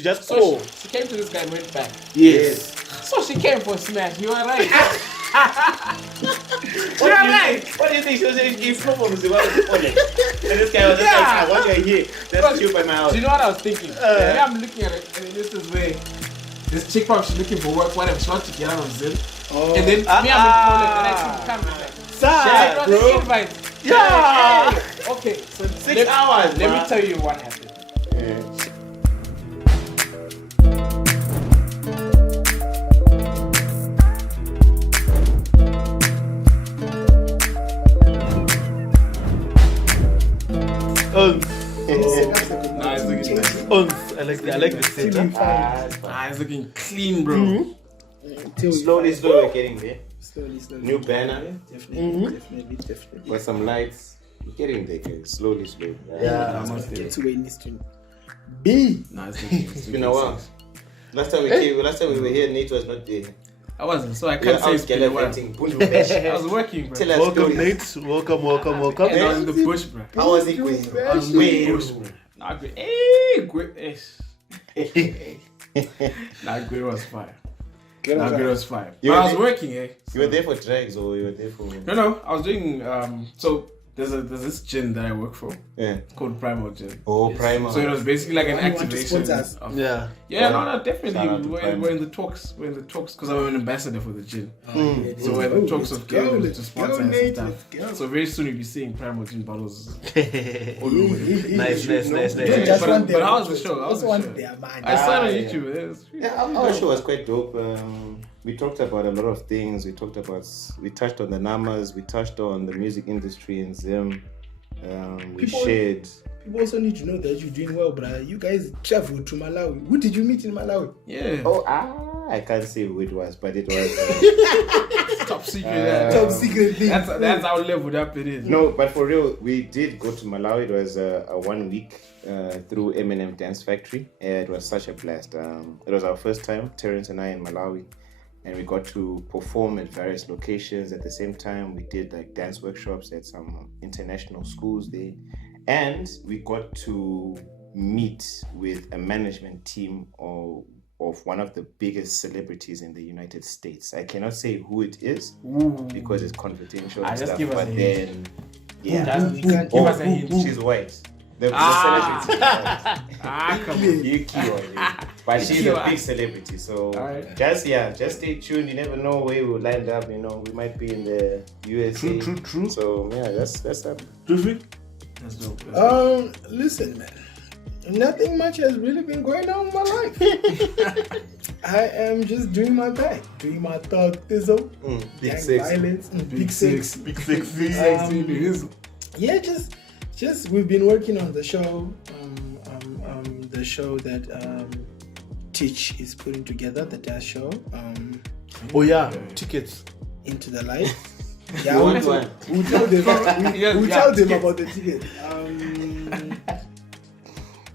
to just So call. she came to this guy and went back. Yes. So she came for smash. You are right. What do you think? She was saying, if no one was the one with the and this guy was just like, what do I hear? That's you by my house. Do you know what I was thinking? Yeah, I'm looking at it, and this is where this chick probably she's looking for work, whatever. She wants to get out of Zim. Oh. And then me, I'm calling, and I see come and like, Sad, bro. invite. Yeah. Hey. Okay, so 6 hours. Let me tell you what happened. Nice looking. I like the setup. It's looking clean, bro. Slowly we're getting there. Slowly. New banner. Definitely. With some lights. We're getting there, guys. Slowly. Yeah. Get to where it needs to be. Nice looking. It's been a while. Last time we were here, Nate was not there. I wasn't, so I I can't say was it's been a while. gallivanting. I was working, bro. Tell us Welcome, stories. Nate. Welcome. And I was in the bush, bro. How was it going? I was in the bush, bro. Nah, great. Hey, great. Nah, great was fire. Great was fire. But I was working, eh? You were there for drags or you were there for... No, I was doing, so there's this gym that I work for called Primal Gym. Oh, Primal. So it was basically like an activation. Yeah. No, definitely. Shout out to We're Primal. in the talks because I'm an ambassador for the gym. So we're in the talks of getting them to sponsor us and stuff. So very soon you'll be seeing Primal Gym bottles all over. Nice. But how was the show? I saw it on YouTube. It was really Our show was quite dope. We talked about a lot of things. We touched on the numbers. We touched on the music industry in Zim. We shared. People also need to know that you're doing well, brother. You guys traveled to Malawi. Who did you meet in Malawi? Yeah. I can't say who it was, but it was Top secret. Top secret thing. That's how leveled up it is. No, but for real, we did go to Malawi. It was a 1 week through M&M Dance Factory. It was such a blast. It was our first time, Terrence and I, in Malawi. And we got to perform at various locations at the same time. We did like dance workshops at some international schools there. And we got to meet with a management team of one of the biggest celebrities in the United States. I cannot say who it is because it's confidential and Just stuff. give us But a then, hint. Give us a hint. She's white. The celebrity is white. Come on. You key but she's a big celebrity, so Alright. just stay tuned. You never know where we'll land up. We might be in the USA. True. So that's up. Terrific. That's dope. Listen, man. Nothing much has really been going on in my life. I am just doing my thing, doing my thug thizzle, Big gang six. violence, big six. Big six. Yeah, just we've been working on the show, the show that Teach is putting together, the dance show, Oh yeah, tickets. Into the Light. Yeah, What one? we'll tell them. We'll tell them about the ticket.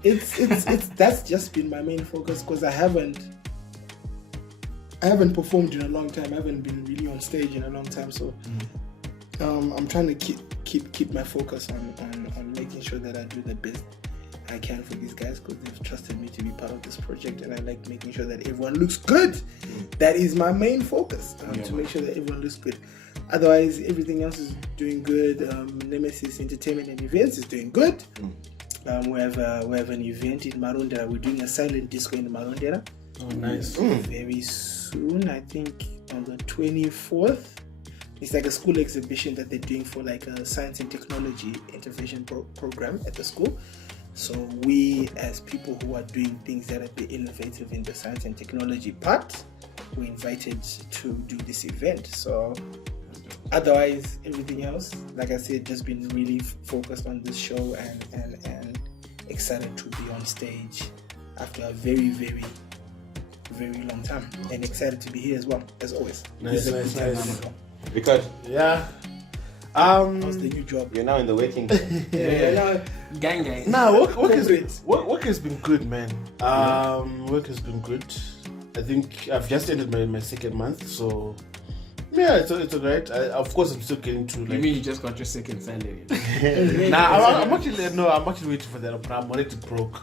It's that's just been my main focus because I haven't performed in a long time. I haven't been really on stage in a long time, so I'm trying to keep my focus on making sure that I do the best I can for these guys because they've trusted me to be part of this project, and I like making sure that everyone looks good. That is my main focus, to make sure that everyone looks good. Otherwise, everything else is doing good. Nemesis Entertainment and Events is doing good. We have an event in Marondera. We're doing a silent disco in Marondera. Oh, nice. Very soon, I think on the 24th. It's like a school exhibition that they're doing for like a science and technology intervention program at the school. So we, as people who are doing things that are a bit innovative in the science and technology part, we're invited to do this event. So otherwise, everything else, like I said, just been really focused on this show and excited to be on stage after a very, very, very long time. And excited to be here as well, as always. Nice. Because How's the new job? you're now in the working. Gang. Nah, work has been good, man. Work has been good. I think I've just ended my second month, so yeah, it's alright. Of course, I'm still getting to. You Like, mean you just got your second salary? I'm actually waiting for that. But I'm already broke.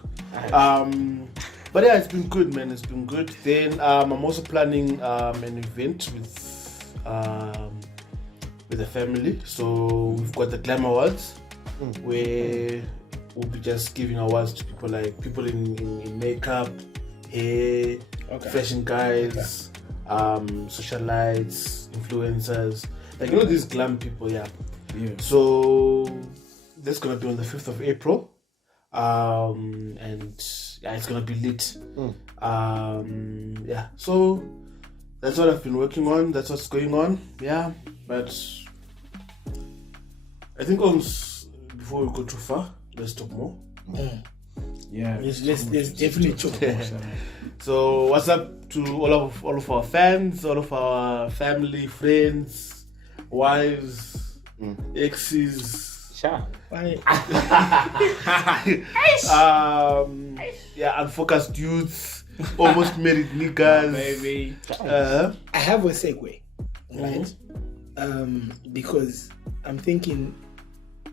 But yeah, it's been good, man. It's been good. Then I'm also planning an event with the family. So we've got the Glam Awards, where we'll be just giving awards to people like people in makeup, hair, fashion guys, socialites, influencers, like these glam people. Yeah. So that's gonna be on the 5th of April, and yeah, it's gonna be lit. Yeah. So that's what I've been working on. That's what's going on. Yeah, but I think before we go too far, let's talk more. Yeah, let's definitely talk more. So what's up to all of our fans, all of our family, friends, wives, exes, unfocused youths, almost married niggas, baby. I have a segue, right? Because I'm thinking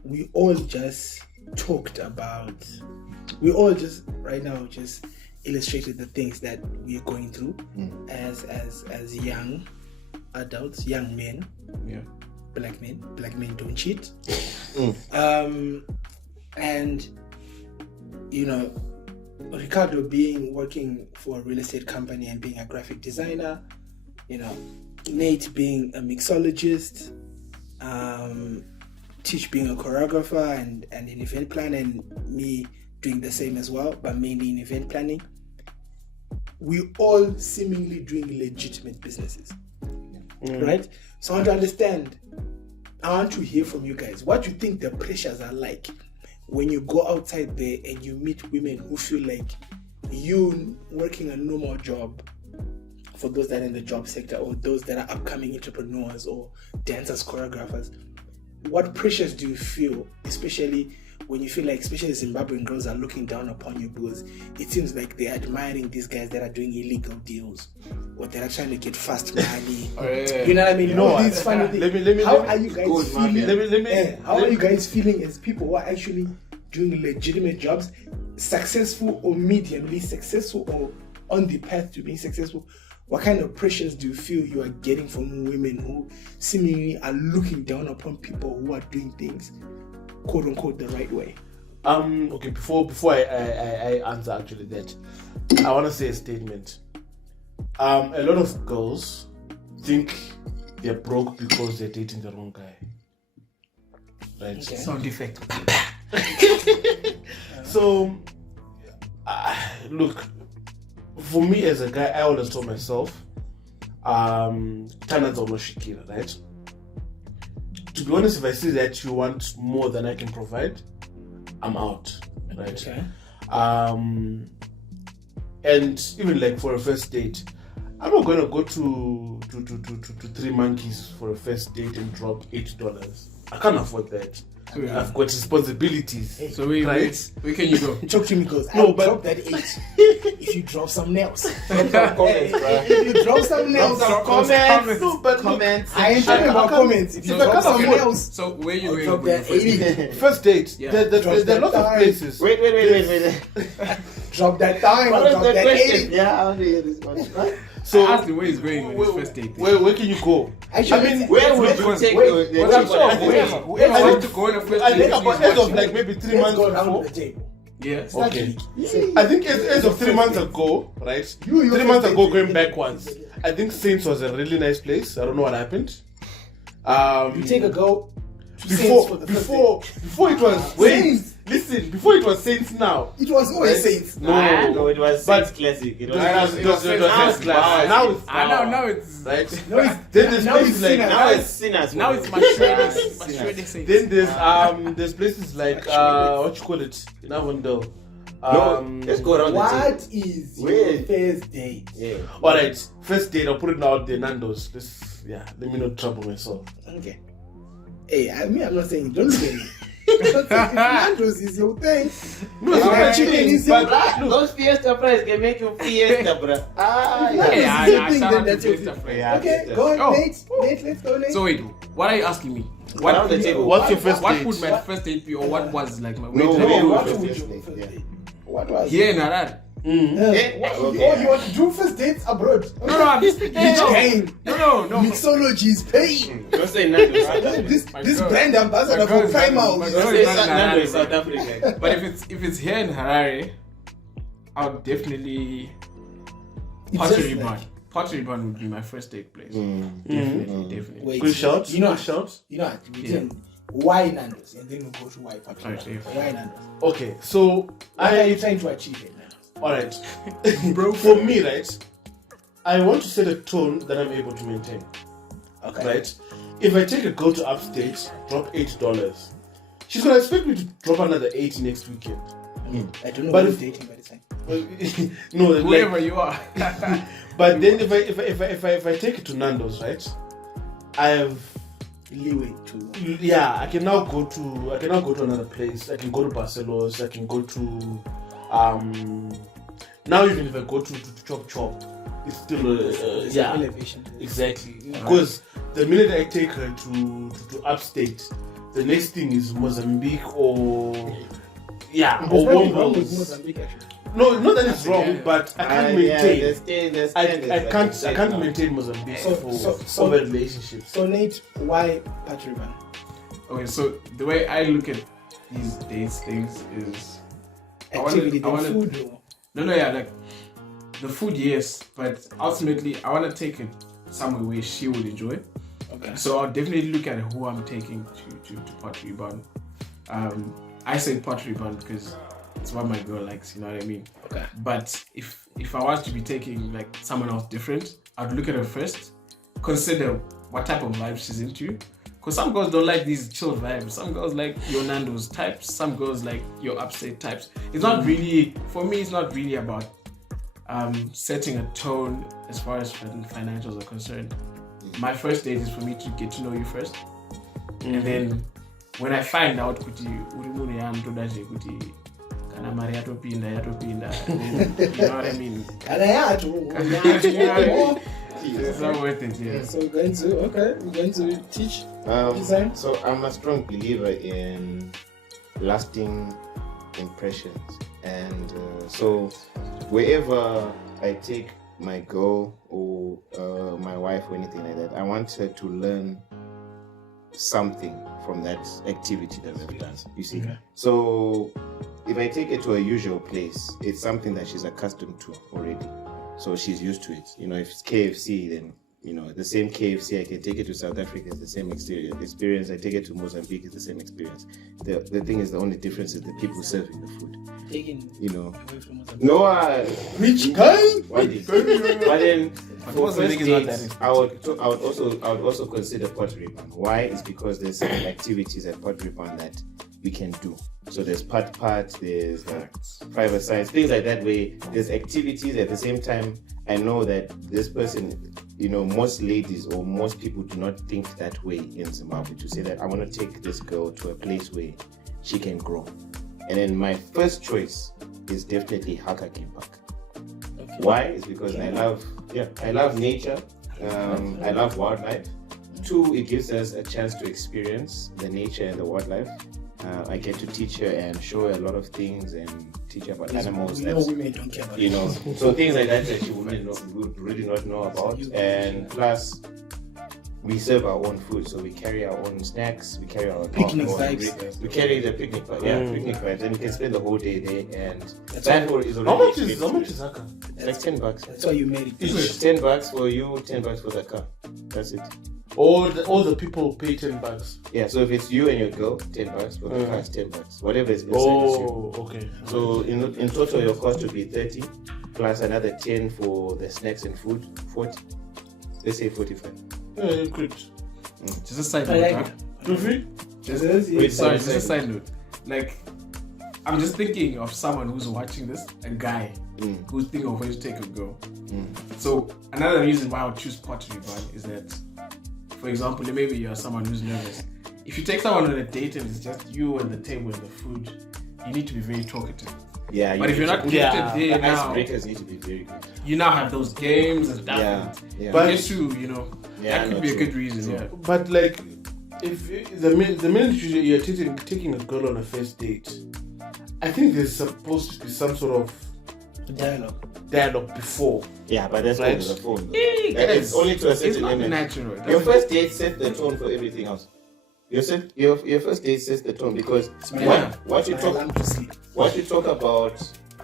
we all just right now illustrated the things that we are going through as young adults, young men. Yeah. Black men don't cheat. And Ricardo working for a real estate company and being a graphic designer, Nate being a mixologist, Teach being a choreographer and an event planner, and me doing the same as well, but mainly in event planning. We all seemingly doing legitimate businesses, right? So I want to understand. I want to hear from you guys. What do you think the pressures are like when you go outside there and you meet women who feel like you working a normal job, for those that are in the job sector or those that are upcoming entrepreneurs or dancers, choreographers? What pressures do you feel, especially when you feel like, especially Zimbabwean girls are looking down upon you because it seems like they're admiring these guys that are doing illegal deals or they're trying to get fast money? You know what I mean? These funny things. How are you guys feeling? How are you guys feeling as people who are actually doing legitimate jobs, successful or mediumly successful or on the path to being successful? What kind of pressures do you feel you are getting from women who seemingly are looking down upon people who are doing things, quote unquote, the right way? Okay, before I answer actually that, I want to say a statement. A lot of girls think they're broke because they're dating the wrong guy. Right? Okay. Sound effect. So, look, for me as a guy, I always told myself, Tana's almost shikira, right? To be honest, if I see that you want more than I can provide, I'm out, right? Okay. And even like for a first date, I'm not gonna go to Three Monkeys for a first date and drop $8. I can't afford that. I've got responsibilities. So where can you go? Talk to me, girls. No, but drop that 8 if you drop some nails. If you drop some nails, comments. No, but Comments. I ain't talking about comments. If you drop some nails, So where you going? drop that 80. first date, Yeah. there are lots of places. Wait. Drop that time. What Drop was the that question? 80. Yeah, I want to hear this one. So I asked him where he's going on his first date. where can you go? Actually, I mean, Where would you Because- take wait, the but I'm sure whoever- whoever I wants think- to go on a first I date, think he's about as of watching. like maybe 3 let's months go down before. to the table. Yeah. Start Okay. leaking. I think as of 3 months ago, right? You 3 months first ago, date. going backwards, I think Saints was a really nice place. I don't know what happened. You take a girl to Saints for the first date. before it was Saints. Listen, before it was Saints now. It was always Saints. No, it was But- Saints Classic. It It was was Saints class. Now it's Now it's right. No, it's Then there's now it's places like Sinners. now it's Sinners. now it's Mashwede Saints. then there's places like what you call it in Avondale. No, let's go around the What table. is your Wait. first date? Yeah. All right, first date. I'll put it out there. Nando's. Let me not trouble myself. Okay. Hey, I'm not saying don't look at me. If Nando's is your thing, No, it's Alright, not cheating, it's your but look, Those Fiesta fries can make you Fiesta, bro. yeah. Yeah, It's shout out to that's your Fiesta thing. Fries. Yeah. Okay, go on, Oh. Nate. Let's go, Nate. So wait, what are you asking me? Around the table. what's your first What date? would my first date be, or what was like my way No, to no, the what what was would your you first first date? date? What was here in Harare? Oh, you want to do first dates abroad? No, I'm just Which game? No. Mixology is paying. Don't say Nando's. This brand ambassador for Primal. Don't say Nando's South Africa. But if it's here in Harare, I would definitely Pottery Barn. Pottery Barn would be my first date place. Definitely. Wait, Good shout. You know, Good shout. why Nando's, and then we'll go to why Pottery Right, Barn. Why Nando's? Okay, so What are you trying to achieve in Nando's? all right, bro. For me, right, I want to set a tone that I'm able to maintain. Okay. Right. If I take a girl to upstate, drop $8, she's gonna expect me to drop another 80 next weekend. I don't know But who's if- dating by the time. No, Whoever like, you are. but then if I take it to Nando's, right, I have Leeway to. I can now go to another place. I can go to Barcelos. I can go to now even if I go to Chop, it's still It's an elevation. exactly, because the minute I take her to upstate, the next thing is Mozambique or There's or nothing wrong with Wombos. Mozambique, actually. No, not that it's wrong, but I can't maintain. I can't maintain Mozambique So- over relationships. So Nate, why Pottery Barn? Okay, so the way I look at these dates things is Activity, I wanna- food. Or... like the food, yes, but ultimately I want to take it somewhere where she would enjoy. Okay. So I'll definitely look at who I'm taking to Pottery Barn. I say Pottery Barn because it's what my girl likes, you know what I mean? Okay. But if I was to be taking like someone else different, I'd look at her first, consider what type of vibe she's into. Because some girls don't like these chill vibes. Some girls like your Nando's types. Some girls like your upstate types. It's not really, for me, it's not really about setting a tone as far as financials are concerned. My first date is for me to get to know you first. And then when I find out kuti uri munhu yaanotodaje kuti kana mari yatopinda and then, you know what I mean? It's not worth it, yeah. So we're going to teach design. So I'm a strong believer in lasting impressions, and so wherever I take my girl or my wife or anything like that, I want her to learn something from that activity that we've done. You see, so if I take her to a usual place, it's something that she's accustomed to already. So she's used to it. You know, if it's KFC, then, you know, the same KFC, I can take it to South Africa, it's the same experience. I take it to Mozambique, it's the same experience. The thing is, the only difference is the people serving the food. Taking You know, away from Mozambique. no, Which guy? but then for Mozambique first is not dates, that I would also consider Pottery Barn. Why? It's because there's certain activities at Pottery Barn that we can do. So there's part, there's private science, things like that, where there's activities at the same time. I know that this person, you know, most ladies or most people do not think that way in Zimbabwe, to say that I want to take this girl to a place where she can grow. And then my first choice is definitely Haka Game Park. Okay. Why? It's because I love nature. I love wildlife. Two, it gives us a chance to experience the nature and the wildlife. I get to teach her and show her a lot of things and teach her about animals. We know women don't care about You know, so things like that she would really not know about. And plus, we serve our own food, so we carry our own snacks, we carry our Picnic popcorn, vibes. we carry the picnic vibes, picnic vibes, and you can spend the whole day there. And That's that all. is How already much is Haka? It's like $10. That's why you married. It's $10 for you, $10 for the car. That's it. All the people pay $10. Yeah, so if it's you and your girl, $10 for the car is $10. Whatever is inside is you. Oh, okay. So in total your cost would be 30 plus another 10 for the snacks and food, 40. Let's say 45. Yeah, great. Just a side I note. like huh? it. Rufi? Wait, Sorry, just a side note. Like, I'm just thinking of someone who's watching this, a guy who's thinking of where to take a girl. So another reason why I would choose Pottery Barn is that, for example, maybe you're someone who's nervous. If you take someone on a date and it's just you and the table and the food, you need to be very talkative. Yeah, But if you're not gifted Yeah, there the now, icebreakers need to be very good. you now have those games and stuff. Yeah. But- You get to, you know, Yeah, that could no, be a true. good reason, yeah. But like, if the minute you're taking a girl on a first date, I think there's supposed to be some sort of dialogue before. Yeah, but that's Right. over the phone. Though. Hey, Like, it's guys, only to a it's certain not limit. natural. Your first date sets the tone for everything else. Your first date sets the tone because Yeah. what you My talk alarm to sleep. what you talk about,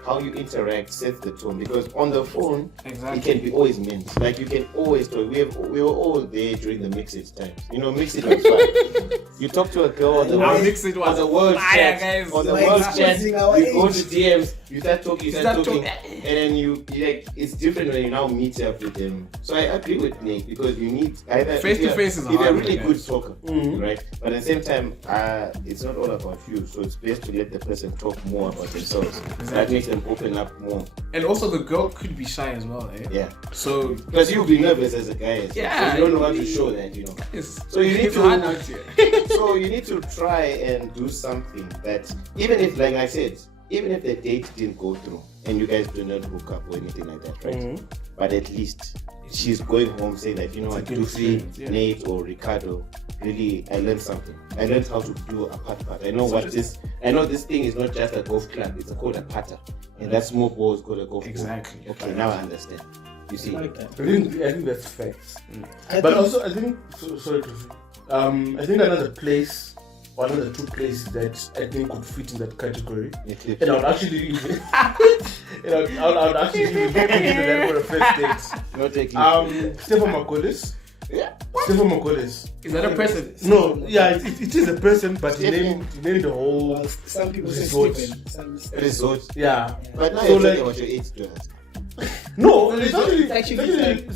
how you interact sets the tone. Because on the phone, Exactly. it can be always meant. Like you can always talk. We were all there during the Mix-It times. You know, Mix-It was fun. You talk to a girl on the Our world, Mix-It was on the world fire, chat, guys. on the Like world chat. exposing our You go age. to DMs. You start talking. Start and talking. then you like. It's different when you now meet up with them. So I agree with Nick because you need either Face to face is if you're a hard, really guys. good talker, Mhm. right? But at the same time, it's not all about you. So it's best to let the person talk more about themselves. That Exactly. makes them open up more. And also the girl could be shy as well, eh? Yeah. So Because you'll be nervous as a guy. As well. Yeah, So you don't know how to show that, you know. it's, So you need it's to- hard out here. So you need to try and do something that, even if, like I said, even if the date didn't go through and you guys do not hook up or anything like that, right? Mhm. But at least she's going home saying that, you know It's a what, good Dufy, experience, yeah. Nate or Ricardo, really, I learned something. I learned how to do a part. I know I know this thing is not just a golf club, it's called a putter. And that small ball is called a golf Exactly. ball. Okay, now I understand. You see? I like that. I think that's facts. I But think- also, I think, sorry, I think another place, or another two places that I think could fit in that category, Eclipse. and I would actually even, I would actually even consider that for a first date. Not Eclipse. Stephen Makolis. Yeah. Stephen Makolis. Is that a person? No, yeah, it is a person, but he Stephen. named the whole, Well, some people say Resort. Stephen. Some say Resort. yeah. But now So you're like- talking about your $8. No, It's it's actually like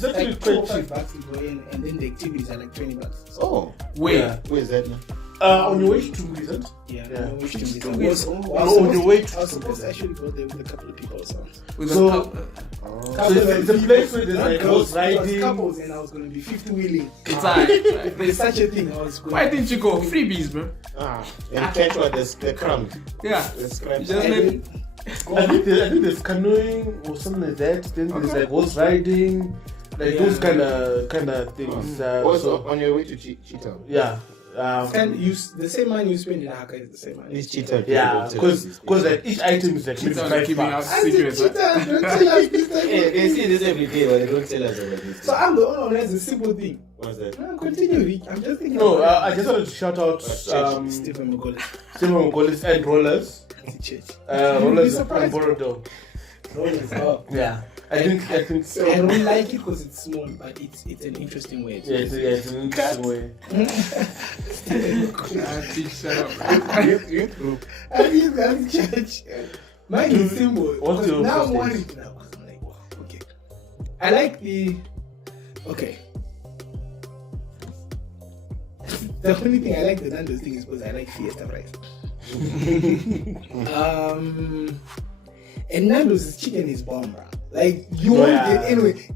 quite 4 or 5 cheap. bucks to go in, and then the activities are like $20. Oh, Wait. Yeah. where is that now? On your way to Tumbu, isn't it? Yeah, Yeah. no, which It's is too I weird. was on your way to I was supposed to actually go there with a couple of people also. With So- a couple, So it's a place where there's Not like girls, horse it was riding. couples, and I was going to be fifth wheeling. it's alright. There's such a thing. I was going. Why didn't you go freebies, bro? And catch what the crumbs. Yeah. The scraps. Just And let then- I think there's canoeing or something like that. Then there's like horse riding, like those kind of things. Also, So on your way to Cheetah. yeah, And the same money you spend in Haka is the same money. This Cheetah. yeah, because like each item is like Keep maybe on $5. keeping out I said, secrets. Cheetah, Huh? don't tell us this time. Hey, they see this every day, but they don't tell us about this. So I'm the only one who has a simple thing. What's that? Continue, Rick. I'm just thinking. No, about I just wanted to shout out Stephen Magola. Stephen Makolis and Rollers. Church. Rollers You'd be and surprised. Borodale. Rollers, oh. Yeah, I think I don't like it because it's small, but it's an interesting way. yeah, it's an interesting way. Shut up. I mean, that's church. Mine is simple. What's your Now I'm first worried date? now because I'm like, wow, okay. I like the. Okay. The only thing I like the Nando's thing is because I like Fiesta fries. And Nando's chicken is bomb, bro. Like you won't Yeah. get anyway.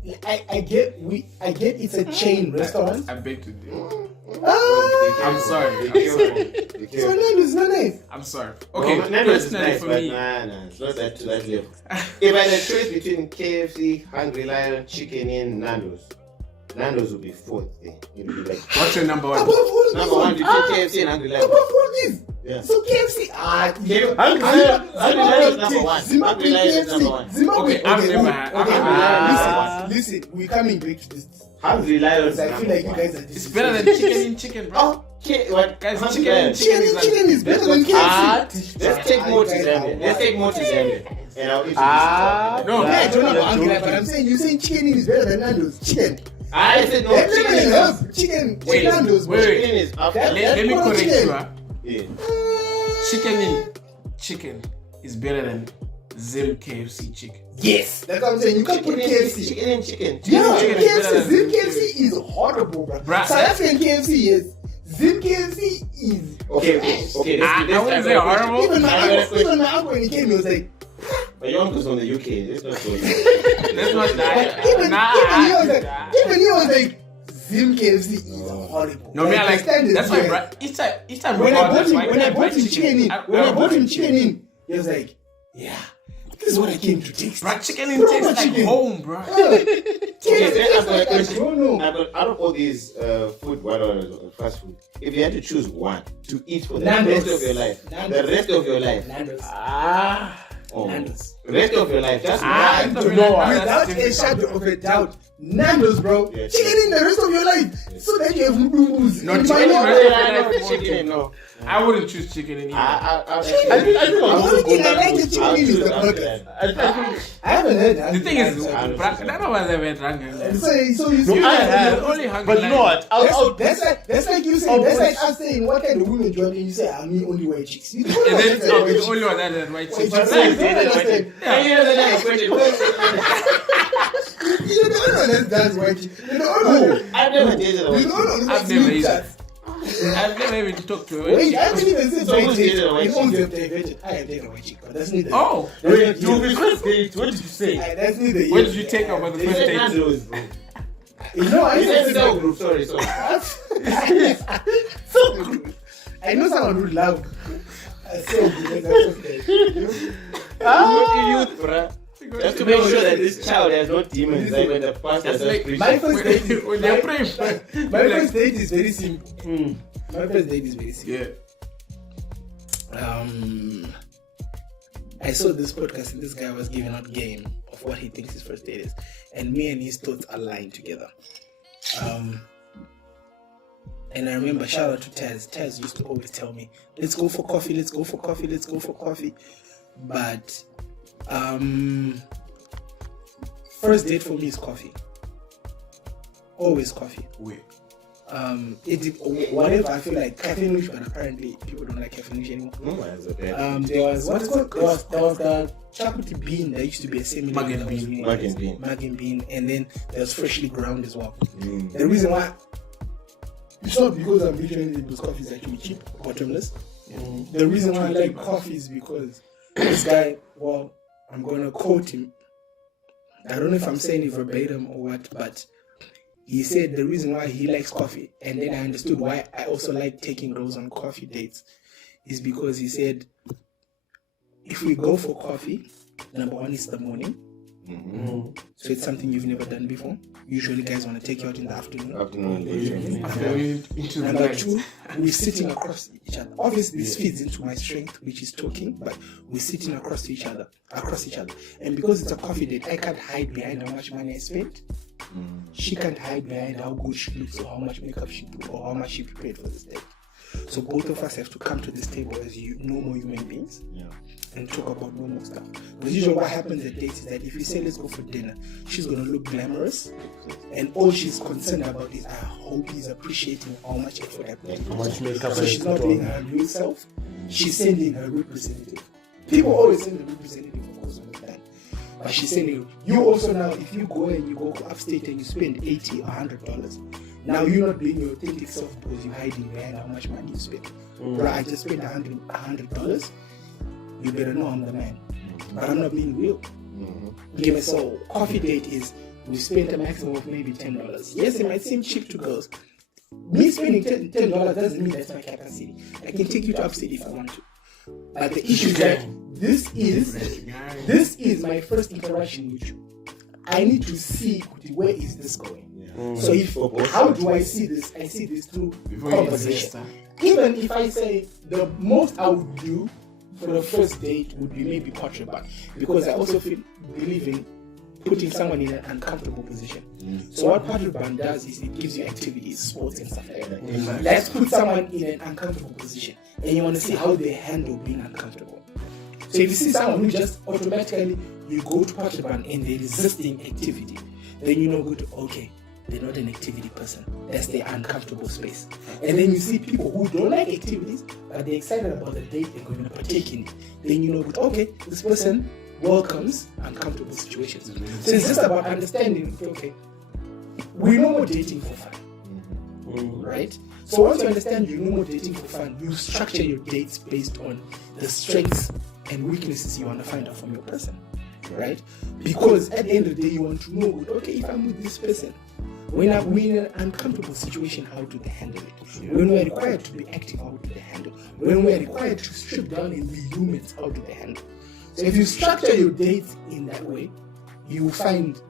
I get it's a chain restaurant. I beg to differ. Ah, I'm sorry. Be I'm sorry. careful. Be so careful. Nando's is not nice. I'm sorry. Okay, Well, Nando's is personally nice, for but me, nah, it's not that to that level. If I had a choice between KFC, Hungry Lion, Chicken Inn, Nando's would be fourth. It would be like what's your number one? Above all these, number one between KFC and Hungry Lion. above all these. Yeah. So KFC, Hungry Lion is number one. Zimbabwe Hungry Lion is KFC. number one. Zimbabwe. Okay, I've never had- I've never had- Listen, we're coming back to this. Hungry Lion is Because I feel number like you one. guys are It's better than chicken in chicken, bro. Oh, what? Guys, Hungry chicken Lion. in chicken. Chicken is better than KFC. Let's take more to Zambia. Let's take more to Zambia. And I'll introduce you. No, Yeah, I don't know about you're Hungry Lion, joking. but I'm saying you saying chicken is better than Nando's. Chicken. I said no. Everybody Chicken is loves chicken. Wait, Nando's. wait. Chicken is after. That- Let me That's correct chicken. you. Huh? Yeah. Chicken in chicken is better than Zim KFC chicken. Yes, that's what I'm saying. You can't put KFC. Chicken and chicken. Yeah, Chicken is better KFC. than Zim KFC is horrible, bro. Bruh, South African KFC, yes. Zim KFC is. Okay. I wouldn't say horrible. Even my uncle when he came, he was like, But your uncle's from the UK. Let's not go. Let's not die. even he was like, Zim KFC is horrible. No, me, I like. understand it, That's why, yeah. bro. Each time When we I order, bought that's him, why when I I buy bought him chicken in, when I bought him chicken in, he was like, yeah, this is what I came to taste. Bro, chicken in Proper tastes like chicken. home, bro. Okay, then I've got a I question. don't know. Out of all these food, fast food, if you had to choose one to eat for the Nando's. rest of your life, Nando's. the rest of your life, Nando's. oh, Nando's. Rest of your life, just without a shadow of a doubt. Nando's, bro. Yeah, chicken in the rest of your life, so that you have noodles. Not In chicken, my life. chicken. No, I wouldn't choose chicken anymore. I think I'll The only go thing I like Nando's. the chicken is the burgers. I haven't heard that. The thing is, I don't none of us ever drunk. So you see, No, I have. You're only hungry. But you know what? that's like you saying, that's like us saying, what kind of women do you want? And you say, I mean only white chicks. You don't And then understand I'll white be the chicks. only one that had white White chicks. chicks. You don't understand. You don't understand white chicks. You don't I've never dated a white You don't chick. know I've never sleep either. chats. I've never even talked to a Wait, I haven't even said So white who's chick. dated a white It owns them diverted. I have dated a white chick, but that's neither. Oh, Wait, you be first date. What did you say? That's neither. where did you take her on the They first said date? Nando's, bro. No, I You said didn't cell say group. Sorry. I know someone who love. I said that's okay. Youth, bruh. Just to make sure that this child has no demons like when the pastor That's does like preach. My first date is When they're praying. my first date is very simple. My first date is very simple. Yeah. I saw this podcast and this guy was giving out game of what he thinks his first date is, and me and his thoughts aligned together. And I remember, shout out to Taz. Taz used to always tell me, let's go for coffee, let's go for coffee, let's go for coffee. But first date for me is coffee. Always coffee. Wait. Whatever, I feel like caffeine, but apparently people don't like caffeine anymore. No, that's okay. There was what's called there was the chocolate bean that used to be a similar Mug and bean. Mug and bean. Mug and bean, and then there's freshly ground as well. Mm. The reason why it's not because I'm literally because coffee is actually cheap, bottomless. The reason why I like coffee is because this guy, well, I'm gonna quote him. I don't know if I'm saying it verbatim or what, but he said the reason why he likes coffee, and then I understood why I also like taking girls on coffee dates, is because he said, if we go for coffee, number one is the morning, so it's something you've never done before. Usually guys want to take you out in the afternoon. Number two, we're sitting across each other. Obviously this feeds into my strength, which is talking, but we're sitting across each other. And because it's a coffee date, I can't hide behind how much money I spent. She can't hide behind how good she looks or how much makeup she put or how much she prepared for this date. So both of us have to come to this table as normal human beings and talk about normal stuff. Because usually what happens at dates is that if you say let's go for dinner, she's going to look glamorous, and all she's concerned about is I hope he's appreciating how much effort I put in. How much makeup So I she's put not on. doing her real self, she's sending her representative. People always send a representative, of course, understand. But she's sending you also now, if you go and you go upstate and you spend $80 or $100, now you're not being your authentic self because you're hiding behind how much money you spend. Bro, I just spent $100. You better know I'm the man. But I'm not being real. Give me so coffee date is we spent a maximum of maybe $10. Yes, it might seem cheap to girls. Me spending $10 doesn't mean that's my capacity. I can take you to upstate if I want to. But the issue is that this is my first interaction with you. I need to see where is this going. So how do I see this? I see this through conversation. Even if I say the most I would do for the first date would be maybe portrait bar, because I also believe in putting someone in an uncomfortable position. So what portrait bar does is it gives you activities, sports and stuff like that. Let's put someone in an uncomfortable position, and you want to see how they handle being uncomfortable. So if you see someone who just automatically you go to portrait bar and they're resisting activity, then you know good, okay, they're not an activity person. That's their uncomfortable space. And then you see people who don't like activities, but they're excited about the date they're going to partake in it. Then you know, good, okay, this person welcomes uncomfortable situations. So it's just about understanding, okay, we're no more dating for fun. Right? So once you understand you're no more dating for fun, you structure your dates based on the strengths and weaknesses you want to find out from your person. Right? Because at the end of the day, you want to know, okay, if I'm with this person, when we're in an uncomfortable situation, how do they handle it? When we're required to be active, how do they handle it? When we're required to strip down and be humans, how do they handle it? So if you structure your dates in that way, you will find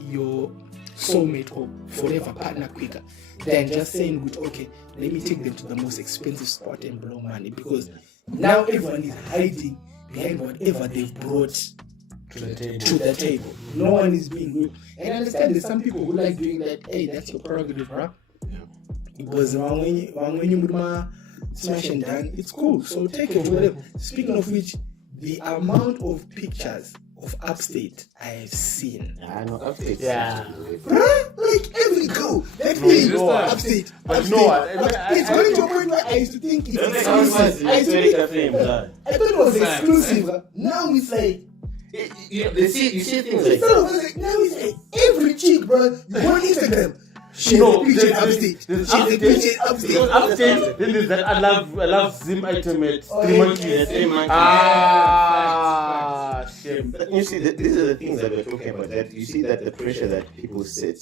your soulmate or forever partner quicker than just saying, okay, let me take them to the most expensive spot and blow money, because now everyone is hiding behind whatever they brought To the table. to the table. No one is being rude. And I understand there's some people who like doing that. Hey, that's your prerogative, bro. Because when you smash and done, it's cool. So take it, whatever. Speaking of which, the amount of pictures of upstate I have seen. I know upstate. Yeah. Bruh, like every go. That No, thing, just that. upstate. But upstate. no, I It's going to a point where I used to think it's Don't exclusive. I used to think, blood. I thought it was Facts, exclusive. Now it's like, You see things like no, like now it's like every chick, bro. You go on Instagram. She has a picture upstate. She has a picture upstate. Upstate. Then there's that I love Zim item at Oh, 3 yeah. monkeys. Three monkeys. Ah, shame. But you see, these are the things that we're talking about. That you see that the pressure that people set,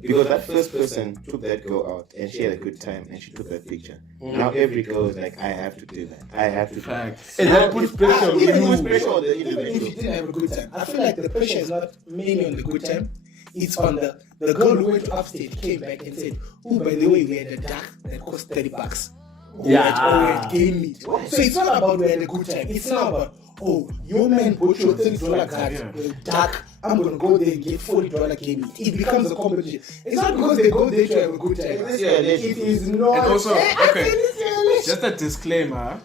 because that first person took that girl out and she had a good time and she took that picture. Now every girl is like, I have to do that. I have to do that. Facts. And that puts pressure on Even Puts you. pressure on the if you individual. didn't have a good time, I feel like the pressure is not mainly on the good time. It's on the girl who went to upstate came back and said, oh, by the way, we had a duck that cost $30. Or we had game meat. So it's not about we had a good time. It's not about, oh, your man bought your $30 card with a duck. I'm going to go there and get $40 game meat. It becomes a competition. It's not because they go there to have a good time. This year, It is not. And also, I okay, said this year, just a disclaimer.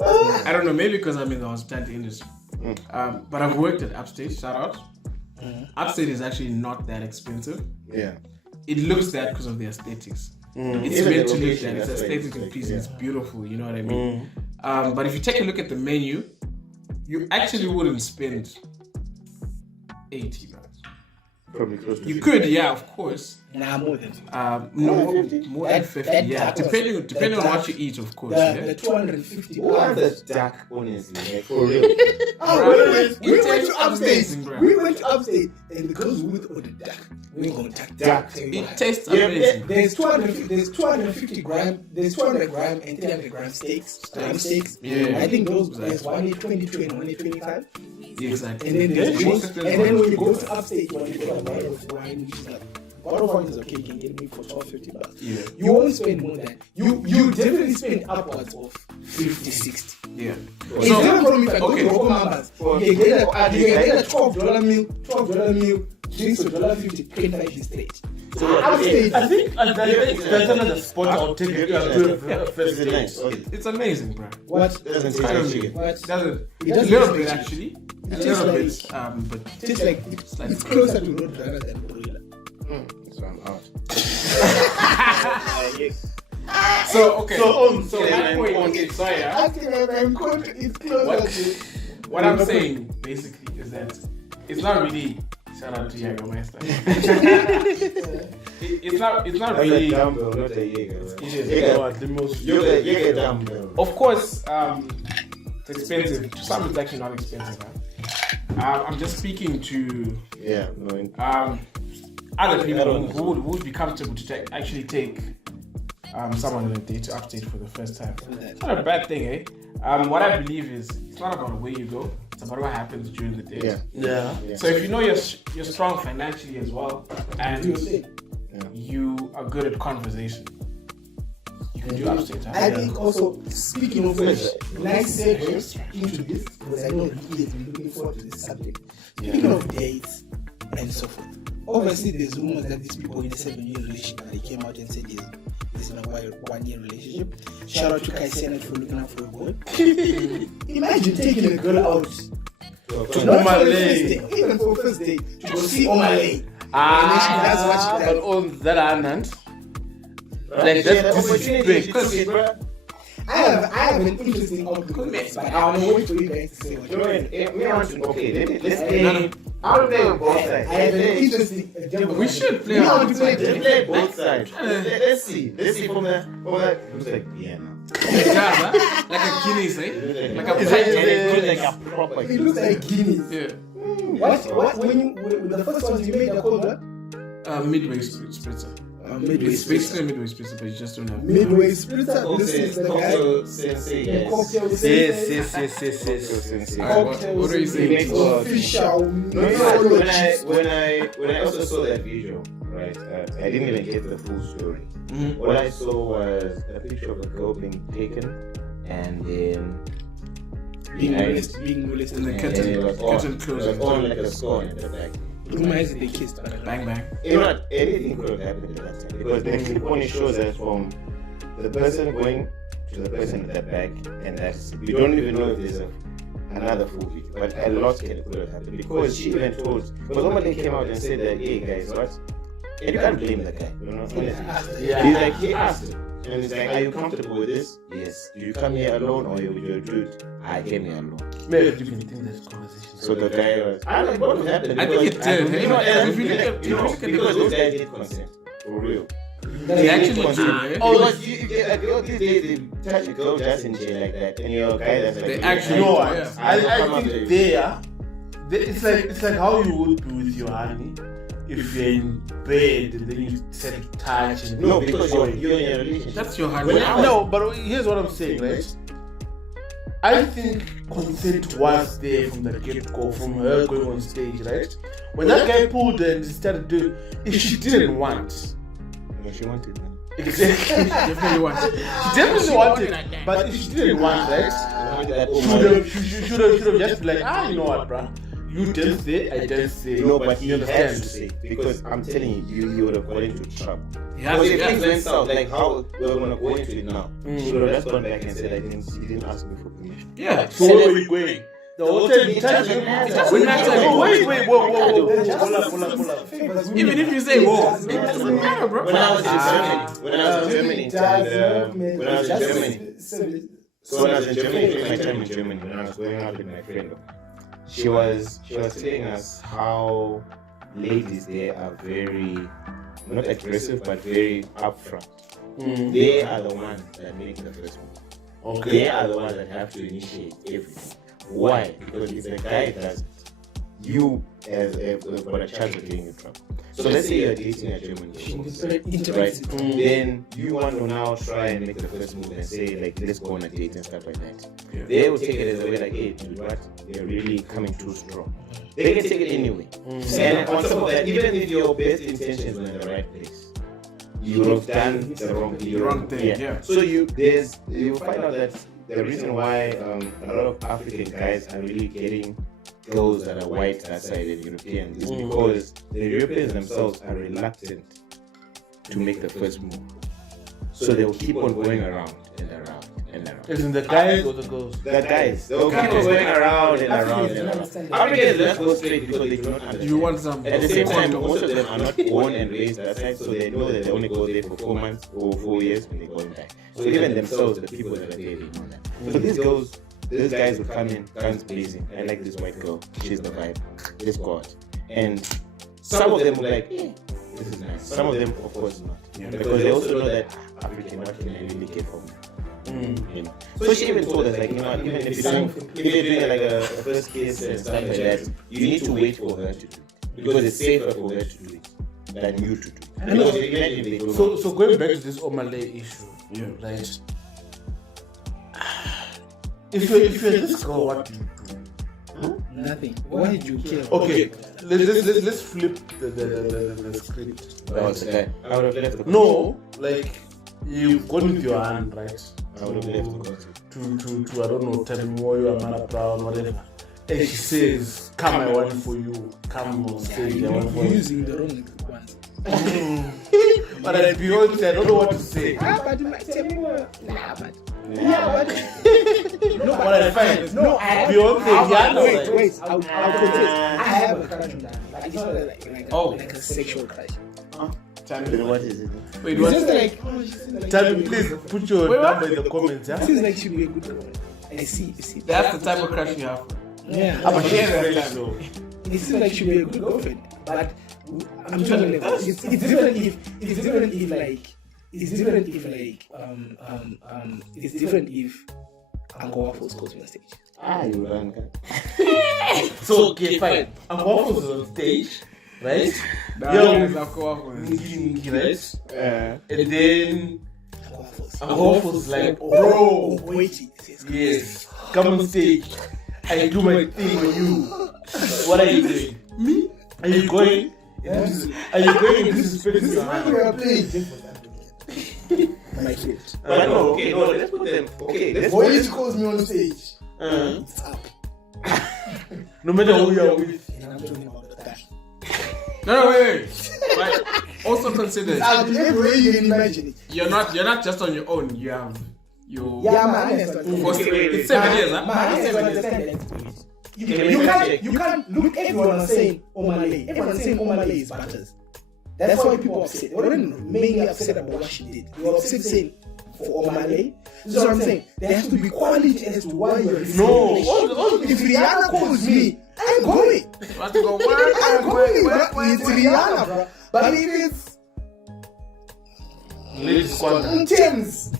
I don't know, maybe because I'm in the hospitality industry. But I've worked at Upstate, shout out. Upstate is actually not that expensive. Yeah. It looks that because of the aesthetics. It's Even meant the to look location, that. It's that's why it's aesthetically like, pleasing. yeah. It's beautiful. You know what I mean? But if you take a look at the menu, you actually wouldn't spend $80. Probably close to You 50. could, yeah, of course. Nah, more than No, More than 50? more than That- 50. that Yeah, duck was- depending on that what you eat, of course. the Yeah. 250 Who are pounds. the duck, honestly? Like, for real. Oh, Bro, we it went tastes to upstate. amazing, bro. We went to upstate, and the girls with all the duck. We ain't gonna take duck. It tastes Yeah, amazing. There's 250 gram. There's 200 gram and 300 gram steaks. Gram steaks. Yeah. I think those. There's Exactly. 122 and 125. Exactly. And then there's Yeah, drinks. most And of them then are- when you go to upstate, you want to get a bottle of wine, which is like bottle of wine is okay. You can get me for $12.50. Yeah. You won't spend more than you definitely spend upwards of 50, 60. Yeah. It's different from if I go to Rogo Mambas. You can get a $12 meal, drinks for $1.50, 25 is straight. So upstate, I think that's another spot I'll take it to a first Is it date. nice? Oh, It's amazing, bro. what? doesn't taste like chicken. What? It doesn't. It A doesn't little taste bit like actually. A tastes little like- bit. But It tastes like it's closer to Roadrunner than Broiler. So I'm out. so okay. So yeah, my I'm point. on. Okay, sorry. Yeah. Actually, it's closer What? to. What I'm saying basically is that it's not really. Shout out to Jägermeister. It's not I'm a really. dumbbell, not a Jaeger. It is. Jaeger. The most. Jaeger dumbbell. Of course, it's expensive. To some, it's actually not expensive. Huh? I'm just speaking to Yeah, no. other people who would be comfortable to actually take someone on a date to upstate for the first time. It's not a bad thing, eh? What I believe is it's not about where you go; it's about what happens during the day. Yeah. Yeah. So if you know you're strong financially as well, and you are good at conversation, you can do upstate. Huh? I think also, speaking of which, nice segue into this, because I know he has been looking forward to this subject. Speaking of dates and so forth, obviously there's rumors that these people in a 7-year relationship, they came out and said this is in a 1-year relationship. Shout out to Kai Senate for looking out for a boy. Imagine taking a girl out to not Omah for the Lay. first date, even for a first date, to go see Omah Lay. And then she does what she but does. on that hand, Like that's disrespect. I have an interesting outlook on this, but I want to wait for you guys to say what you think. Okay, let's I'll play with both sides. I have an interesting We should play You know on how to play Let's play both sides. Let's see. Let's see from the. It's like, yeah, no. like a Guinness, eh? Like a Is pint it like like a proper? It looks like Guinness. Yeah. What? When the first ones you made are called what? Midway spritzer. Midway It's basically a midway spritzer, but you just don't have. Midway spritzer. This is the guy. Cocktail sensei, The yes. cocktail Yes, sensei. yes, yes, yes, Cocktail yes. sensei. Cocktail What are you saying? sensei. Official No, mixologist. when I also saw that visual, right, I didn't even get the full story. Mhm. What I saw was a picture of a girl being taken, and then being Right. molested, And the And curtain, it was on. curtain It closed. was on like a score at the back. Rumor has it they kissed, but I don't know. Bang bang. You know what? Anything could have happened at that time because the clip only shows us from the person going to the person at the back, and that's we don't even know if there's another full video. But a lot could have happened because she even told. Because Omah Lay came out and said that, hey guys, what? And you can't blame the guy. You know? Honestly. Yeah. He's like, he asked him. And he's like, are you comfortable with this? Yes. Do you come here alone or with your dude? I came here alone. Maybe you can think this conversation. So the guy was. I don't know what happened. I think because- it did. You know, and If you look at- you know, if you look at the because those video- guys did consent. For real. They actually consent. did. Oh, because a girl these days they touch a girl just in jail like that, and you're a guy that's like. They yeah, actually- You know what? Yeah. I think it's like how you would be with your honey if you're in bed and then you said touch and No, because you're in a relationship. That's your hand. No, but here's what I'm saying, right? I think consent was there from the get-go, from her going on stage, right? When that guy pulled her and started doing, if she didn't want, No, she wanted that. exactly, Definitely want. she definitely wanted, but if she didn't want, right? She wanted that Should have just been like, you know what, bruh? You didn't say, I didn't say. No, but he you has understand? to say because I'm telling you, you would have got into trouble. Yeah, Because if yeah. things went south, like how we're gonna go into it now, Mm. she would have just gone back and said, you didn't ask me for permission. Yeah. So where were you going? The hotel in It touch. doesn't matter. doesn't matter. No, wait, whoa. Hold up. Even if you say whoa, it doesn't matter, bro. When I was in Germany, so when I was in Germany, during my time in Germany, when I was going out with my friend, she was telling us how ladies there are very not aggressive but very upfront. They are the ones that make the first move. They are the ones that have to initiate everything. Why? Because if the guy doesn't, you as got a chance of getting in trouble. So let's say you're dating a German girl, right? Then you want to now try and make the first move and say like, let's go on a date and stuff like that. Yeah. They will take it as a way like, hey, dude, what? They're really coming too strong. They can take it anyway. And on top of that, even if your best intentions were in the right place, you would have done the wrong thing. Yeah. So you find out that the reason why a lot of African guys are really getting girls that are white that side and Europeans is because the Europeans themselves are reluctant to make the first move. So they'll keep on going around and around and around. Is it the guys or the girls? The guys, they'll keep on going around and around and around. Africans just go straight because they do not understand. You want some. At the same time, most of them are not born and raised that side, so they know that they only go there for 4 months or 4 years when they're going back. So even themselves, the people that are there, they know that. So these guys would come in, guns blazing. I like this white girl. She's the vibe. Let's go out. And some of them were like, this is nice. Some of them, of course, not. Because they also know that African, what can I really get from you? You know? So she even told us, like, you know, even if you're doing like a first kiss and stuff like that, you need to wait for her to do it. Because it's safer for her to do it than you to do it. Because imagine they don't know. So going back to this Omah Lay issue, right? If you're this girl, what do you do? Nothing. Why did you care? Okay, let's flip the script. That was the guy. I would have left the No, like you've gone with your hand, right? I would have left the To I don't know, Tanimoyo, Amara Brown, whatever. And she says, "Come, I want for you. Come on stage, I want for You're you." using the wrong ones. But at Beyonce, I don't know what to say. But you might tell me more. But What I find is Beyonce, Rihanna. wait. I'll contest. I have a crush on that, but it's not like a sexual crush. What is it? Wait, It's what? just like, Tell me, please put your number in the comments. Yeah? It seems like she'd be a good girl. I see. That's the type of crush you have. Yeah. But she's Yeah, very yeah. slow. It seems like she'd be a good girlfriend, but I'm trying to like, it's different if Uncle Waffles goes on stage. You run, guy. So okay, fine. I'm Waffles on stage, right? Right? And then Uncle Waffles like, bro, yes, come on stage. I do my thing for you. What are you doing? Me? Are you going? Are you going in disrespect? My kid. But no, okay, no, let's put them. Okay, let's Why did you call me on stage? it's up. No matter who you are with. And I'm talking about the guy. No, wait. But also consider Every way you can imagine it. you're not just on your own. You have your Yeah, man. It's it's 7 years, huh? You can't look everyone and saying Omah Lay. Everyone saying Omah Lay is butters. That's why people are upset. They weren't mainly upset about what she did. They were upset saying for Omah Lay. This is what I'm saying. There has to be quality as to why you're No. If Rihanna calls me, I'm going. You have to go work. I'm going. It's Rihanna, bro. But if it's Ladies squander. Thames,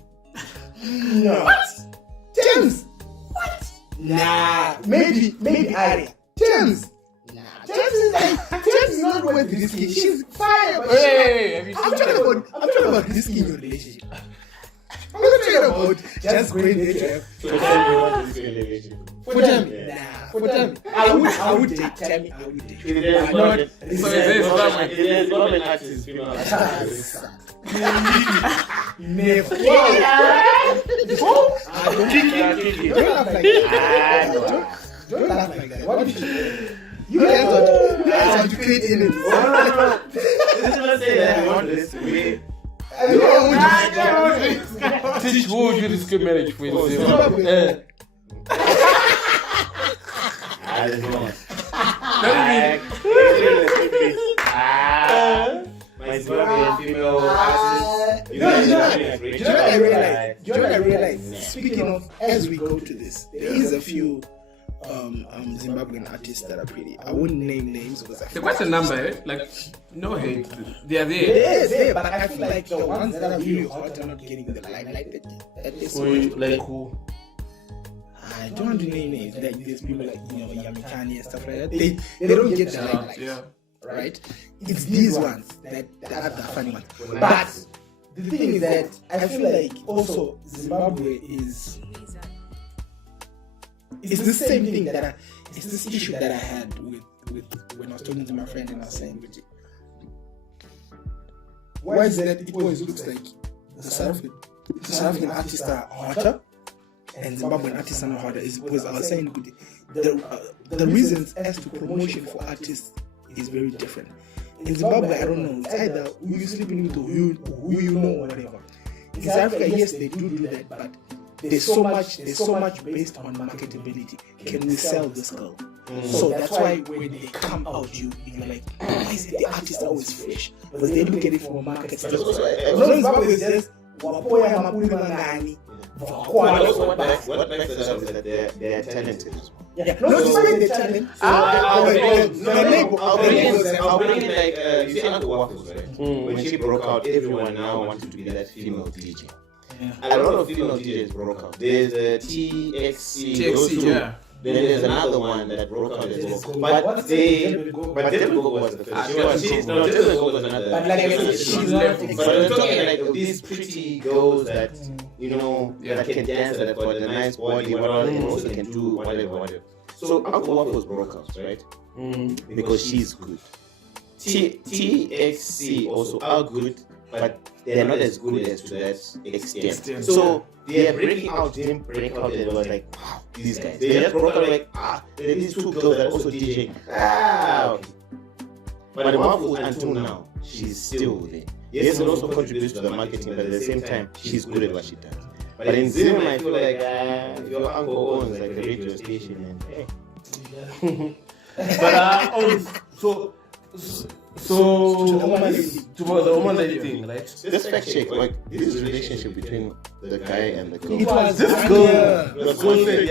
no. What? Thames. What? Nah. Maybe Aria. Thames. Nah. Thames is not worth risking. She's fire. But Hey, have you I'm seen talking about risking your relationship. I'm not talking about just going there to have. For Tammy, nah. For Tammy, I would date Tammy. I would date. So there's not an artist, female artist. Never. Don't laugh like that. Don't laugh like that. What if you guys are to create enemies? This is not saying that I want this. Teach who would you risk a marriage for? I don't know. My Zimbabwean female artist. Do you know what I realized? Speaking of, as we go to this, there is a few Zimbabwean artists that are pretty. I wouldn't name names because I They're feel quite a number, eh? Like, no hate. They are there. it is, but I feel like the ones that are really hot are not getting the limelight that they saw. Like who? I don't want to name names. Like there's people like Yamikani and stuff like that. They don't get the limelight. Yeah. Right? It's these ones that are the funny ones. But the thing is that I feel like also Zimbabwe is it's the same thing it's this issue that I had with when I was talking to my friend and I was saying, why is it that it always looks like the South African artists are hotter and Zimbabwean artists are not harder? Is because I was saying the reasons as to promotion for artists is very different. In Zimbabwe, I don't know, it's either who you sleeping with or who you know or whatever. In South Africa, yes, they do that, but there's so much based on marketability. Can we sell this girl? So that's why when they come out, you're like, why is it the artists are always fresh? Because they look at it from a market standpoint. No, Zimbabwe is just wapoya mapuri mangani. What makes it up is that they are talented. Yeah, not just like the talent. I'll bring in like you see Uncle Waffles, right? When she broke out, everyone now wanted to be that female DJ. A lot of female DJs broke out. There's the TXC, yeah. Then there's another one that broke out as well. But Deborah was the first. Deborah was another. But like I said, she's not. But we're talking like these pretty girls that that can dance, that got a nice body, whatever, and also can do whatever. So Uncle Waffles broke out, right? Because she's good. TXC also are good, but they're not as good as to that extent. So they are breaking out, didn't break out, and it was like, wow, these guys. They just broke out like, there are these two girls that are also DJing. Okay. But the Waffles until now, she's still there. Yes, it also contributes to the marketing, but at the same time, she's good at what she does. But in Zim, I feel like if your uncle owns like a radio station, and hey. But so to the Omah Lay thing, right? Just fact check, like this is relationship between the guy and the girl. It was This girl said,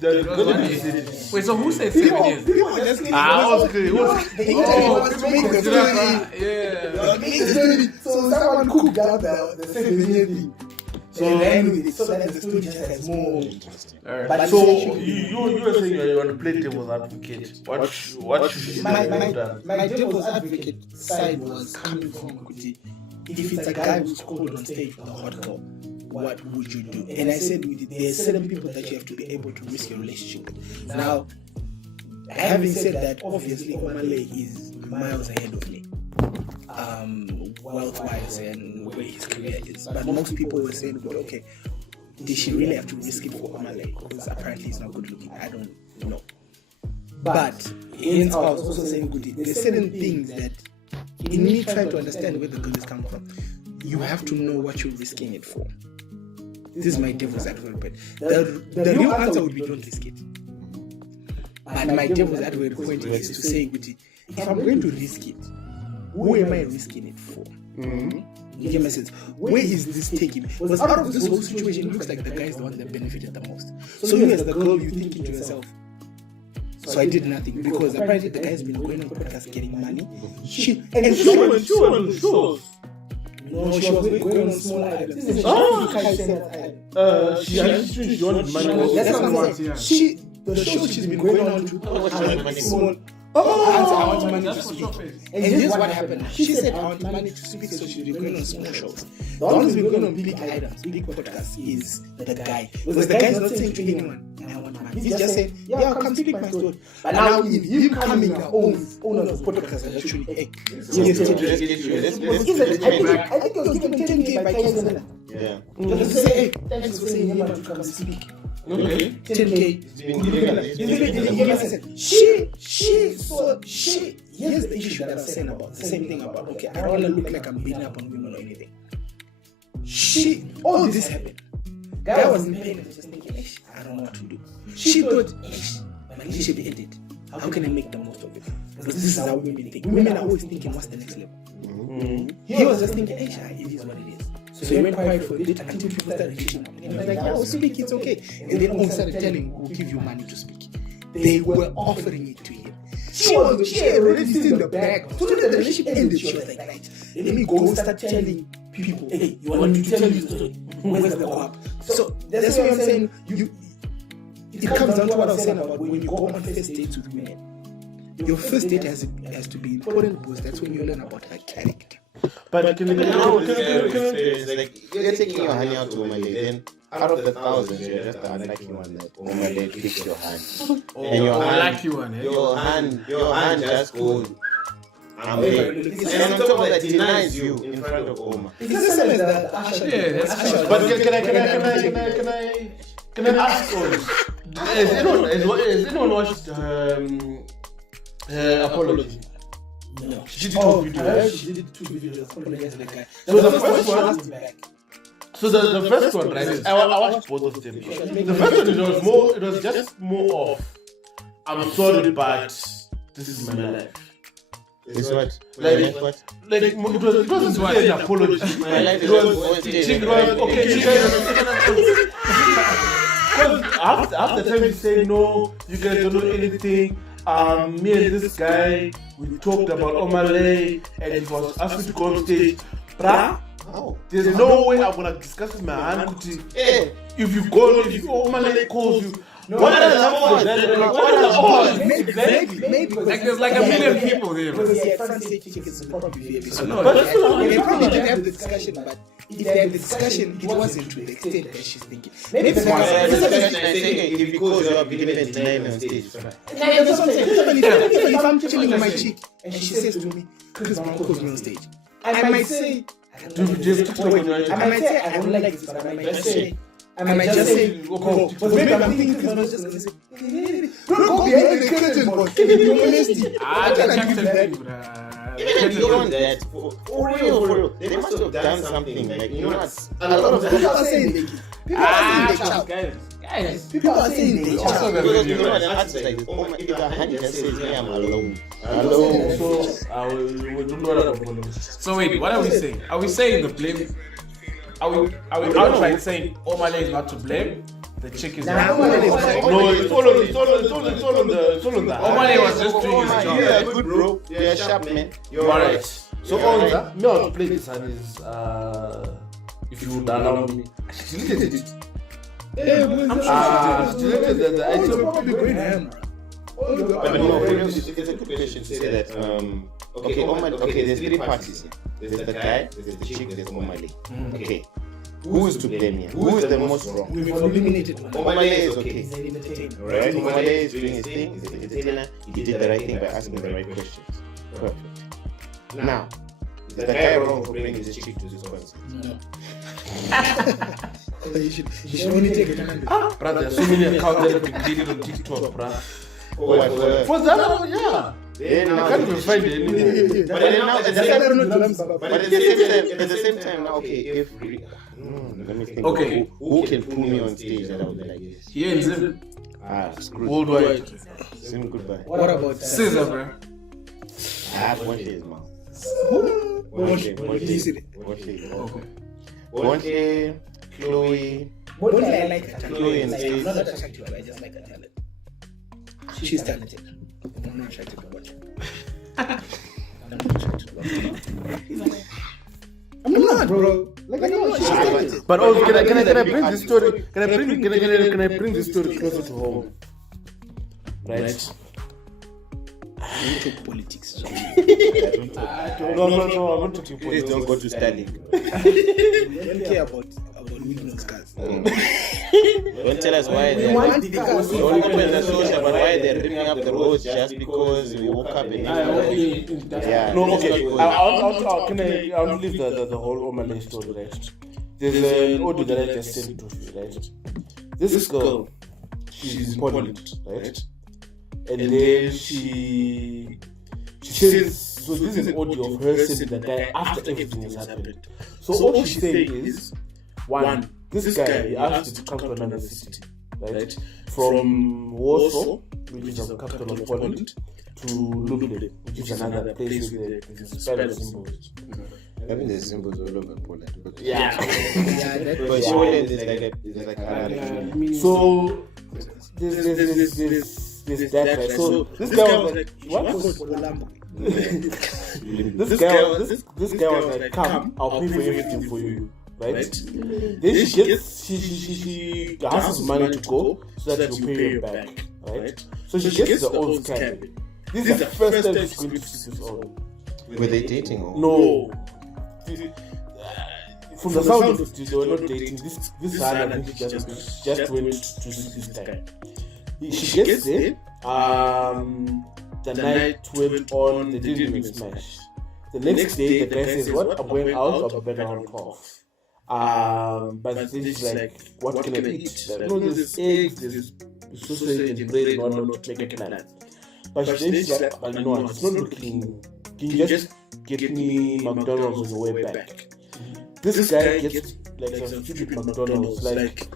the girl said. Wait, so who said 7 years? People were just I was good. the internet wants to make the story. Yeah. So someone cooked out the 7-year thing. So then with it, so that the story just has more. But So you were saying you want to play devil's advocate. What should my be done? devil's advocate side was coming from Kuti. If it's a guy who's called on stage with a hot girl, what would you do? And I said with it, there's certain people that you have to be able to risk your relationship with. Now, having said that, obviously Omah Lay is miles ahead of me. Wealth-wise and where his career is. But most people were saying, well, okay, did she really have to risk it for Omah Lay? Because apparently he's not good looking. I don't know. But I was also saying, there's certain things that in me trying to understand where the girl is coming from, you have to know what you're risking it for. This is my devil's advocate. The real answer would be don't risk it. But my devil's advocate point is to say, if I'm going to risk it, who am I risking it for? You get my sense? Where is this taking me? Because out of this whole situation, it looks like the guy is the one that benefited the most. So you as the girl, you thinking to yourself, so I did nothing because apparently the guy's been going on podcasts getting money. She went on the shows. No, she was going on small islands. She wanted money. That's what I'm saying. The shows she's been going on to are small. I want money to speak. And here's what happened. She said I want money to speak, so she's been going on small shows. The one who's been going on big items, big podcasts is the guy. Because the guy's not saying to anyone, I want money. He's just saying, I'll come speak my story. But now him coming the owner of podcast and actually, I think he was given 10K by KZN. Yeah. Just to say, thanks for saying you want to come speak. Okay. 10K. Here's the issue that I'm saying about the same thing about, okay, I don't want to look like I'm beating up on women or anything. All this happened. Guy wasn't paying her, just thinking, I don't know what to do. She thought, my relationship ended. How can I make the most of it? Because this is how women think. Women are always thinking, what's the next level? He was just thinking, it is what it is. So he went quiet for a bit until people started reaching out. And he was like, speak, it's okay. And then all started telling, we'll give you money to speak. They were offering it to him. She had already seen the bag. So when the relationship ended, she was like, right, let me go start telling people, hey, you want me to tell you the story? Where's the co-op? So that's why I'm saying, it comes down to what I was saying about when you go on first dates with women. Your first date has to be important because that's when you learn about her character. But like you're taking your honey out to Omah Lay, then out of the thousands, you're just the unlucky one that Omah Lay picks your hand. And your hand just goes. And on top of that, denies you in front of Omah. It's the same as the Asha. Yeah, that's Asha. But can I ask all? Has anyone watched her apology? No. She did 2 videos. She did 2 videos apologizing to the guy. So the first one, the first one, right? I watched both of them. The first one, it was just more of, I'm sorry, but this is my life. It's what? Like what? Like it wasn't an apology. My life is Because after the time you say no, you guys don't know anything. Me and this guy, we talked about Omah Lay, and he was asked me to go on stage. Bruh, there's no way I'm gonna discuss with my hand. If Omah Lay calls you, what are the Maybe like there's like a million people there. Because he had front stage tickets to probably VIP. So No, they probably didn't have the discussion, but if they had the discussion, it wasn't to the extent that she's thinking. Maybe the guy if he calls you up, you can even deny him on stage. if I'm chilling with my chick and she says to me, Chris Brown calls me on stage, I might say, I don't like this, but I might just say, go. But maybe I'm thinking Chris Brown's just going to say, don't go behind the curtain, but give me your honesty. I can't do that. Even beyond that, for real, they must have done something. Like, you know what? A lot of people are saying they child. Guys. People are saying they child. Because you know what? An artist like Omah, if a honey just says, me, I'm alone. So wait, what are we saying? Are we saying the blame? Are we outright saying Omah Lay is not to blame? The chick is not. No, it's all on the. Omah Lay was just doing his job. Yeah, good bro. Yeah, sharp man. You're Alright. So on that, me to play this and is if you would allow me. She deleted it. She deleted the item. Probably going ham. But no, it's a good question to say that. Okay, there's 3 parties here. There's the guy, there's the chick, there's Omah Lay. Okay. Who is to blame here? Who is the most wrong? We've eliminated one. Omah Lay is okay. He's an entertainer. Right? Omah Lay is doing his thing. He's an entertainer. He did the right thing by asking the right questions. Perfect. Now, is the guy wrong for bringing his chick to this concert? No. You should only take it 100. Brother, there's so many accounts that have been created on TikTok, bruh. For that one, yeah. I can't even find it anymore. But then now, at the same time, now, okay, if let me think. Okay. Who can pull me on stage that I would be like this? Here in Zim. Screw Worldwide. Zim, goodbye. What about Scissor, bro. I have one day, man. Bonte, Chloe. Bonte, I like that. Chloe and Steve. I'm not attracted to her, I just like her talent. She's talented. I'm not attracted to Bonte. I'm not attracted to Bonte. I'm not, bro. Like, I know she's talented. But can I bring this story? Can I bring this story closer to home? Right? You talk politics. So. No, I'm not talking Please politics. don't go to Stanley. You don't care about Wignon's cars. Don't tell us why they're want the cars. don't open the social, but why they're ripping up the roads just because we woke up and yeah. No, okay. I'll leave the whole Omah Lay story, right? There's an audio that I just sent to you, right? This girl, she's in Poland, right? And then she says, so this is an audio of her saying the guy after everything has happened. So all she's saying is, one, this guy, he asked to come to another city, right? From Warsaw, which is the capital of Poland, to Lublin, which is another place where there's a spread of Zimbos. I mean, there's Zimbos all over Poland. But Yeah. but Poland is like Harare. So there's that guy. So this guy was like, what? This guy was like, come, I'll pay for everything for you, right? Then she has his money to go so that he'll pay her back, right? So she gets the old cabin. This is the first time she's going to see this old. Were they dating or? No. From the sound of it, they were not dating. This Hannah, I think she just went to see this guy. She gets there. The night went on. They didn't even smash. The next day, the guy says, "What? I'm going out. I'll be back around 12." But then she's like, "What can I eat?" Like, no, there's eggs, there's sausage and bread, and whatnot. Make a plan. But then she's like, "But no, it's not looking. Can you just get me McDonald's on the way back?" This guy gets like some stupid McDonald's, like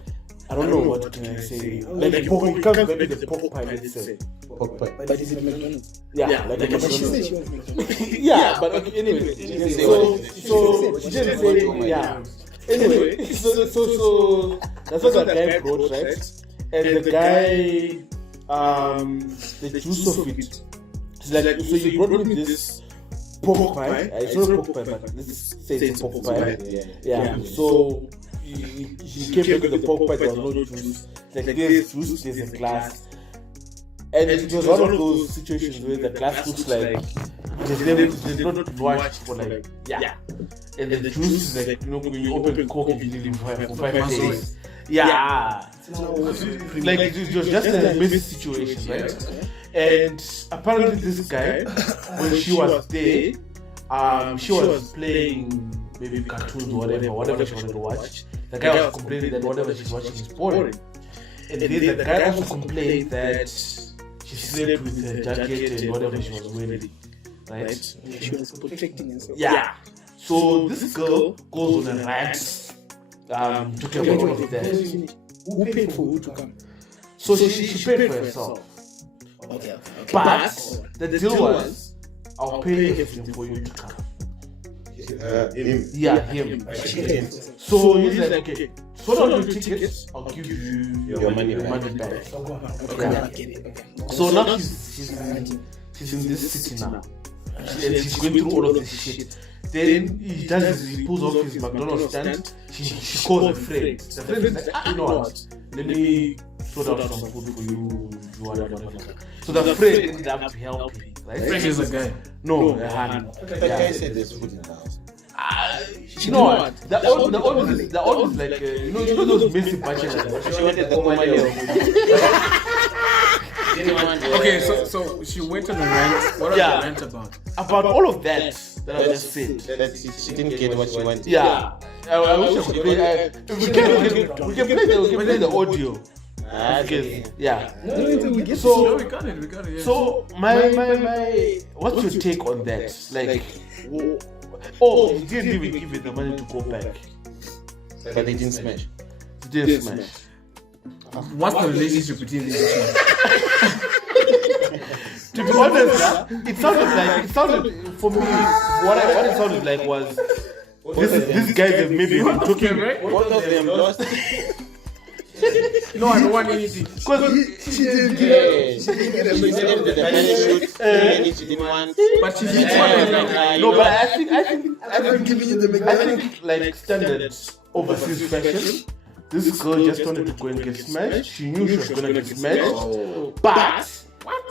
I don't know what can I say. Like he comes back with the pork pie, let's say. Pork pie. But is it McDonald's? Yeah, like a She said McDonald's. she was McDonald's. Yeah, but okay, anyway. So she didn't say yeah. Anyway, so that's what that guy brought, right? And the guy, the juice of it. It's like, so you brought me this pork pie. It's not pork pie, but let's say it's pork pie. Yeah. So he came back with the pork pie. There was no juice. Like there's juice, there's a glass, and it was one of those situations where the glass looks like it's not washed for like and the juice is like when you open Coke and you leave for 5 days. Yeah. Like it was just a messy situation, right? And apparently this guy, when she was there, she was playing maybe cartoons or whatever she wanted to watch. The guy was complaining that whatever she's watching is boring. And then the guy also complained that she slept with her jacket and whatever she was wearing, right? She was protecting herself. Yeah. So this girl goes on a rant, talking about all of that. Who paid for who to come? So she paid for herself. Okay. But the deal was, I'll pay everything for you to come. Him. Yeah, him. So he's like, okay, sort out your tickets, I'll give you Your money back. Okay. So now she's in this city now. And she's going through all of this shit. Then he pulls off his McDonald's stand. She calls a friend. The friend is like, you know what? Let me sort out some food for you. Whatever. So the friend ended up helping. Right? Frank is a guy. No, the hand. The guy said there's food in the house. You know what? The old is like you know those messy bachelors. She wanted the Omah Lay. Okay, so she went on a rant. What was the rant about? About all of that I just said. That she didn't get what she wanted. Yeah. I wish I could play. We can play the audio. Okay. Yeah. we got it. Yeah. So my what's your take on that? Like, oh, you didn't even give it the money to go back. But they didn't smash. You didn't smash. What's the relationship between these two? To be honest, it sounded for me. What it sounded like was this guy that maybe been talking. Both of them lost. No, I don't want anything. She didn't She did the parachute. And she didn't want. But she's in No, but I think giving you the I think like standard overseas fashion. This girl just wanted to go and get smashed. She knew she was gonna get smashed. But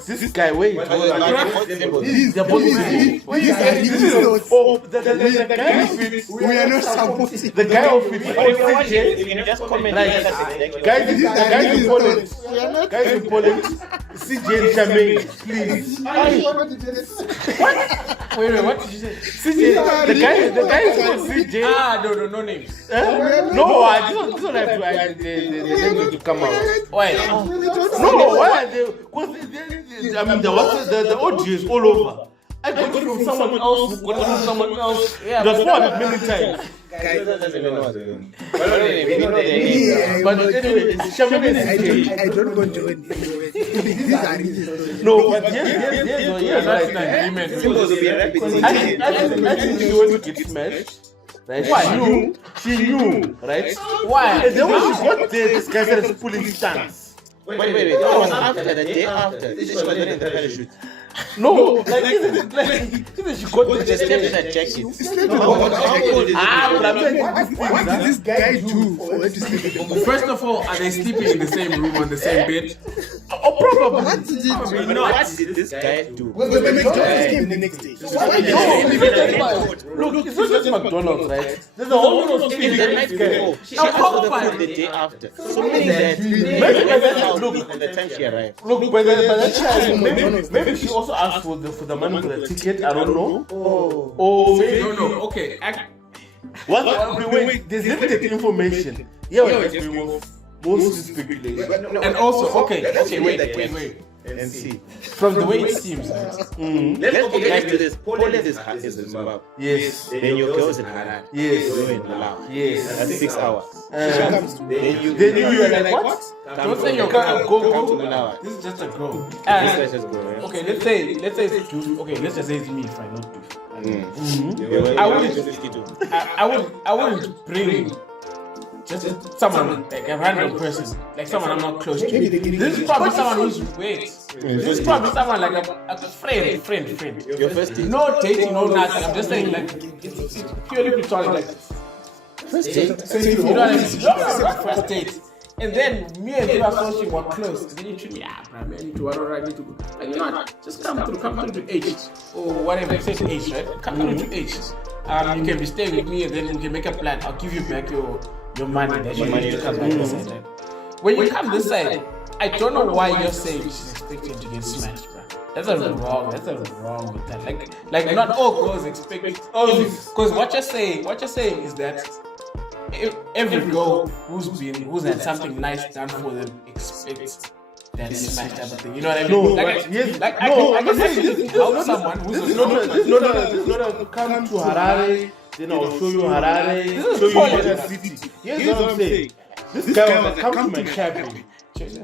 this guy, wait. They're both They're both the guy of it. We are not supporting. The guy of it. You can just comment. Guys in Poland. Guys in Poland. CJ and Charmaine, please. Wait, what did you say? CJ, the guy is called CJ. No names. No, this one have to to come out. Why? No, why are they? Because I mean, the audio is all over. I got it from someone else. Got it from someone else. Yeah, That's what I've many times. But anyway, Charmaine and CJ. I don't want to join. These are reasons. No, but yes, That's an agreement. Zimbos will be rapping. I think she went to get smashed. Right? Why? She knew, right? Why? And then when she got there, this guy started pulling stance. Wait. That was after, the day after. She was wearing the parachute. No, like isn't she got there? They stepped that jacket. What What did this guy do for her to sleep with him? First of all, are they sleeping in the same room on the same bed? Oh, probably. What did he do? What did this guy do? Well, the McDonald's came the next day. Look, it's not just McDonald's, right? There's a whole lot of Even the night before, she asked for the food the day after. So meaning that look, by the time she arrived. Look, by the time maybe she also asked for the money for the ticket. I don't know. Oh, maybe. No. Okay. Wait. There's limited information. Yeah, we're just doing mostly speculation. And also, okay, wait. And see. From the way it seems, Let's go back to this. Poland is in Zimbabwe. Yes. Then your girl's in Harare. Yes. You're in Malawi. Yes. That's 6 hours. Then you were like, what? don't say you're come go to Malawi. This is just a girl. This guy's just go, right? Okay, let's say it's two. Okay, let's just say it's me if I not do. I wouldn't bring just someone like a random person, like someone I'm not close to. This is probably someone who's this is probably someone like a friend. Your first date. No dating, no nothing. I'm just saying like it's purely platonic. Like First date. you know what I mean? Not first date. And then me and you associate were close. And then you treat me, bro, man, I need to go. Like, you know what? Just come through to H. Or whatever, you say to H, right? Come through to H. You can be staying with me and then we can make a plan. I'll give you back your money that you need to come back this side. Right? When you come this side, I don't know why you're saying she's expecting to get smashed, bro. That's a wrong with that. Like not all girls expect because what you're saying is that every girl who's had something nice done for them expects that smash type of thing. You know what I mean? No, I can actually help someone who's this is not a come to Harare. Then I'll show you Harare. Show you another city. Here's what I'm saying. This guy was like, come to my cabin.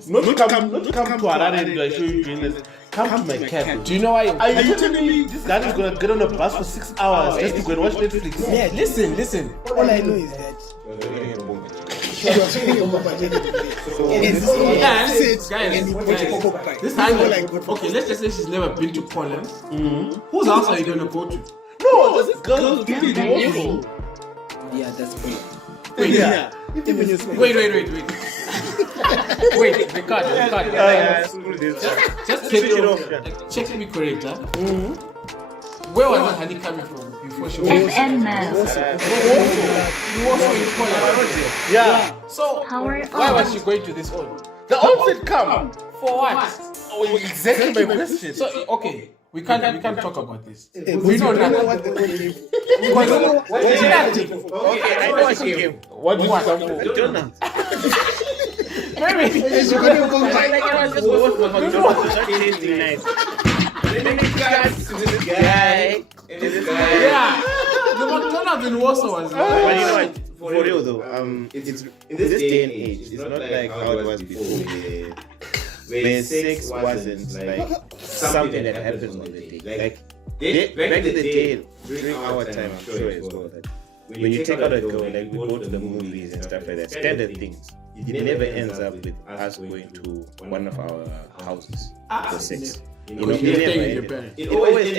Not to come to Harare and I show you Johannes. Come to my cabin. Do you know why? Are you telling me this guy is gonna get on a bus for 6 hours just to go and watch Netflix? Yeah, listen. All I know is that this time, okay, let's just say she's never been to Poland. Whose house are you gonna go to? No, this girl is really also. yeah, that's funny. Wait. Wait, record. Just check me correct, huh? Where was that honey coming from before she was? Yeah. So why was she going to this one? The opposite come. For what? Oh, exactly my question. So okay, We can't talk about this. We know what the game. Okay, I know what you gave. What did you come for? McDonald's. Maybe. Like it was just worth for McDonald's. Not tasting nice. Then it got to this guy. And this guy. Yeah. The McDonald's in Warsaw was. But you know what? For real though, it's in this day and age, it's not like how it was before, where sex wasn't like something that happened on the day. Like back in the day, during our time, I'm sure as well, that when you take out a girl, like we go to the movies and stuff like that, standard things. It never ends up with us going to one of our houses for sex. You know, it always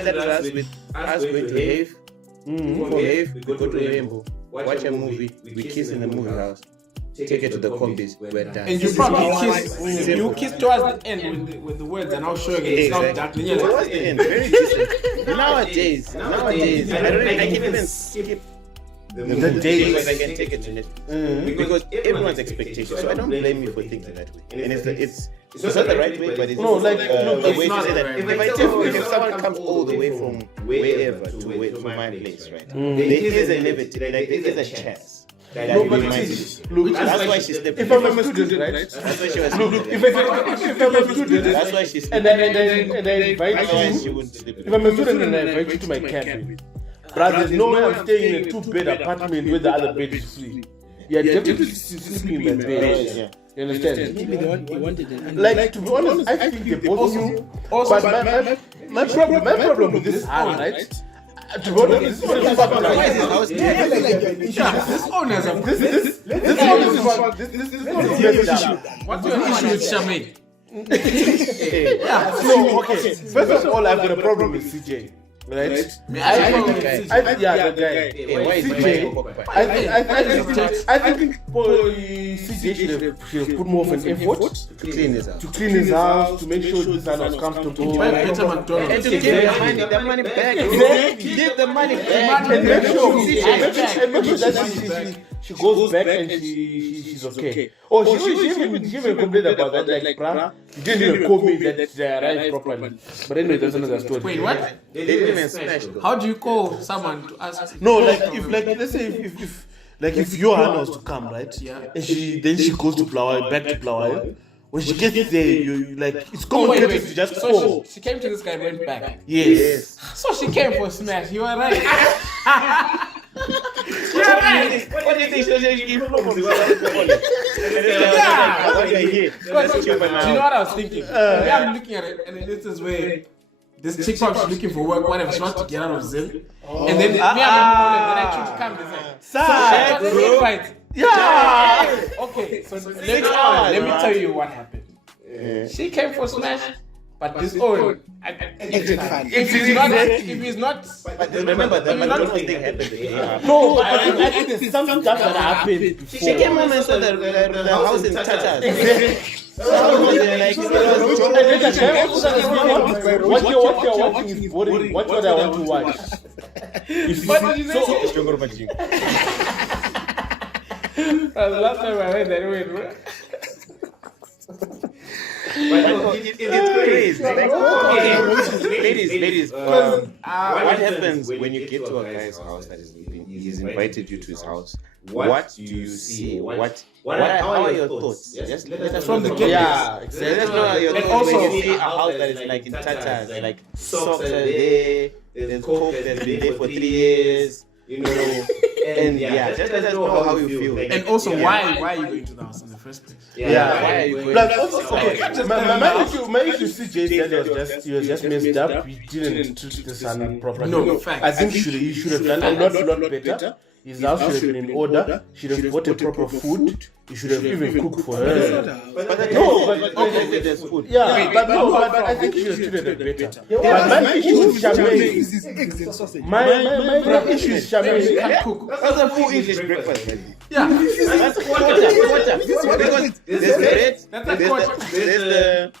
started us with us going to Have. We go to Rainbow, watch a movie, we kiss in the movie house, take it to the combis, we're done. And you probably kiss towards the end with the words, and I'll show you it's not that. Towards the end, very decent. Nowadays, I can even skip the days because I can take it to Netflix. Because everyone's expectations. So I don't blame you for thinking that way. And it's not the right way, but it's No, like, the way to say that. Right. If someone comes all the way from wherever to my place, right? There is a negative, like there is a chance. No, but look, That's why she stepped if in. I'm a student, right? That's why she was Look, if I'm a student, That's why she and stepped I invite That's why she you, wouldn't sleep. if I'm a student and I invite you to my cabin, but there's no way I'm staying in a 2-bed apartment where the other bed is free. You're definitely sleeping in my bed. Yeah. You understand? Maybe they wanted it. Like, to be honest, I think they both knew. But my problem with this hand, right? To be honest, this is fucking Why is his house This owners of this is messed up. what's your issue with Charmaine? So, okay, first of all, I've got a problem with CJ. Right? The guy. Why is I think CJ should have put more of an effort to clean his house? to clean his house, to make sure his son was comfortable. Buy better McDonald's. And to give the money back. Give the money back. And make sure Hashtag. that she goes back and she's okay. Oh, she even complained about that, like, bruh, you didn't even call me that they arrived properly. But anyway, that's another story. Wait, what? They didn't even smash though. How do you call someone to ask? No, like, let's say if your Hannah was to come, right? Yeah. And she goes to back to Plawai. When she gets there, you like, it's common Wait. courtesy to just So call. she came to this guy, went back. Yes. So she came for smash. You are right. You are right. What do you think? She gave problems. Because do you know what I was thinking? Maybe I'm looking at it, and this is where this chick was looking for work, whatever. She wants to get out of Zim. And then me, I'm then I choose to come. It's like, I got the invite. Yeah. Okay, so let me tell you what happened. She came for smash, but this own. If he's not, But remember, the McDonald's thing happened. No, but I think there's some stuff that happened before. She came home and saw the house in tatters. Exactly. What you're watching is boring. Watch what I want to watch. last time I heard that way. It's crazy. Ladies, what happens when you get to a guy's house that is living? He's invited you to his house. What do you see? How are your thoughts? Just let us From the know. get-go. Yeah, Let us know your And thoughts also- when you see a house that is like in tatters, like socks are there, there's coke that's been there for 3 years, you know, and yeah, just let us know how you feel. And also, why are you going to the house in the first place? Yeah. Why are you going? Like, also, okay, my issue CJ that he was just messed up. He didn't treat the son properly. No, fact. I think he should have done a lot better. His house should have been in order. Should have bought a proper food. He should have even cooked for her. No, but Okay, there's food. yeah, but I think he should have treated her better. But my issue is Charmaine. My issue is Charmaine. Can't cook. That's a full English breakfast, man. Yeah. That's quarter. Because there's bread,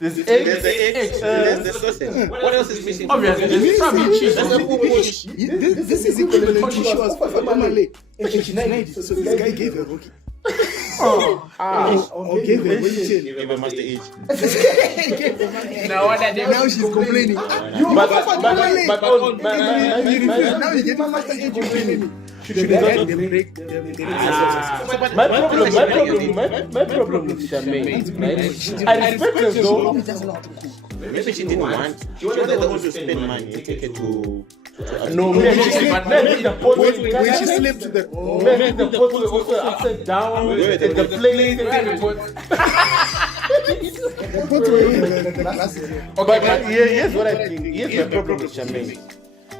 There's there's the eggs. eggs, there's the sausage. What else is missing? Obviously, there's probably cheese. That's a full dish. This is equivalent to she was for Omah Lay and she denied it. So this guy gave her rookie. Okay, then we chill. Give her master age. Now what are they? Now she's complaining. You But offered now you get my master age complaining. my problem with Charmaine, right? I respect her though. Maybe she didn't want. She wanted to spend money to take her to. No, maybe the pot When she slipped to the maybe the pot was also upside down. The plate. Okay, But here's what I think. Here's my problem with Charmaine.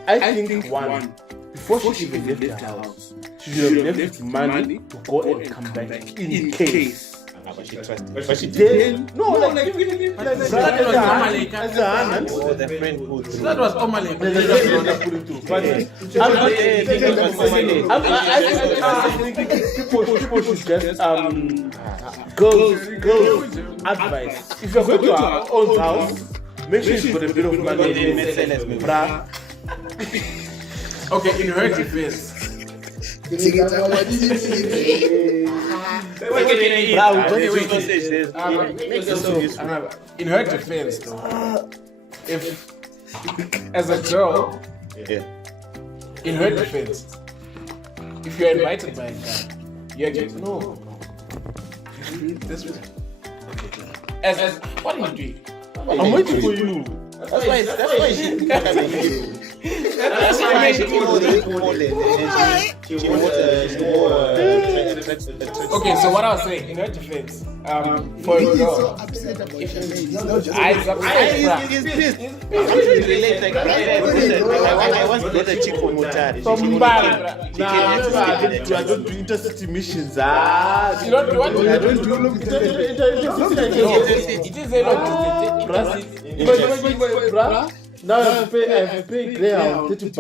I think one, before she even left the house, she should have left money to go and come back in case. But she trusted. But she did. Then no, like that was Omah Lay. as a hand. Oh, the friend who. That was Omah Lay. But I think people should just girls advice. If you're going to our own house, make sure you put a bit of money in it, bruh. Okay, in her defense. In her defense, though, if as a girl, in her defense, if you're invited by a guy, you're just no. This way. As what are you doing? I'm waiting for you. That's why she. That's why she Okay, so what I was saying, in her defense, for a He's so girl, upset about it. I'm sure you relate. Like I once got a chick from Mutari. I don't do intercity missions. You don't do what? I don't do long It is a Now I have to pay Graham $30.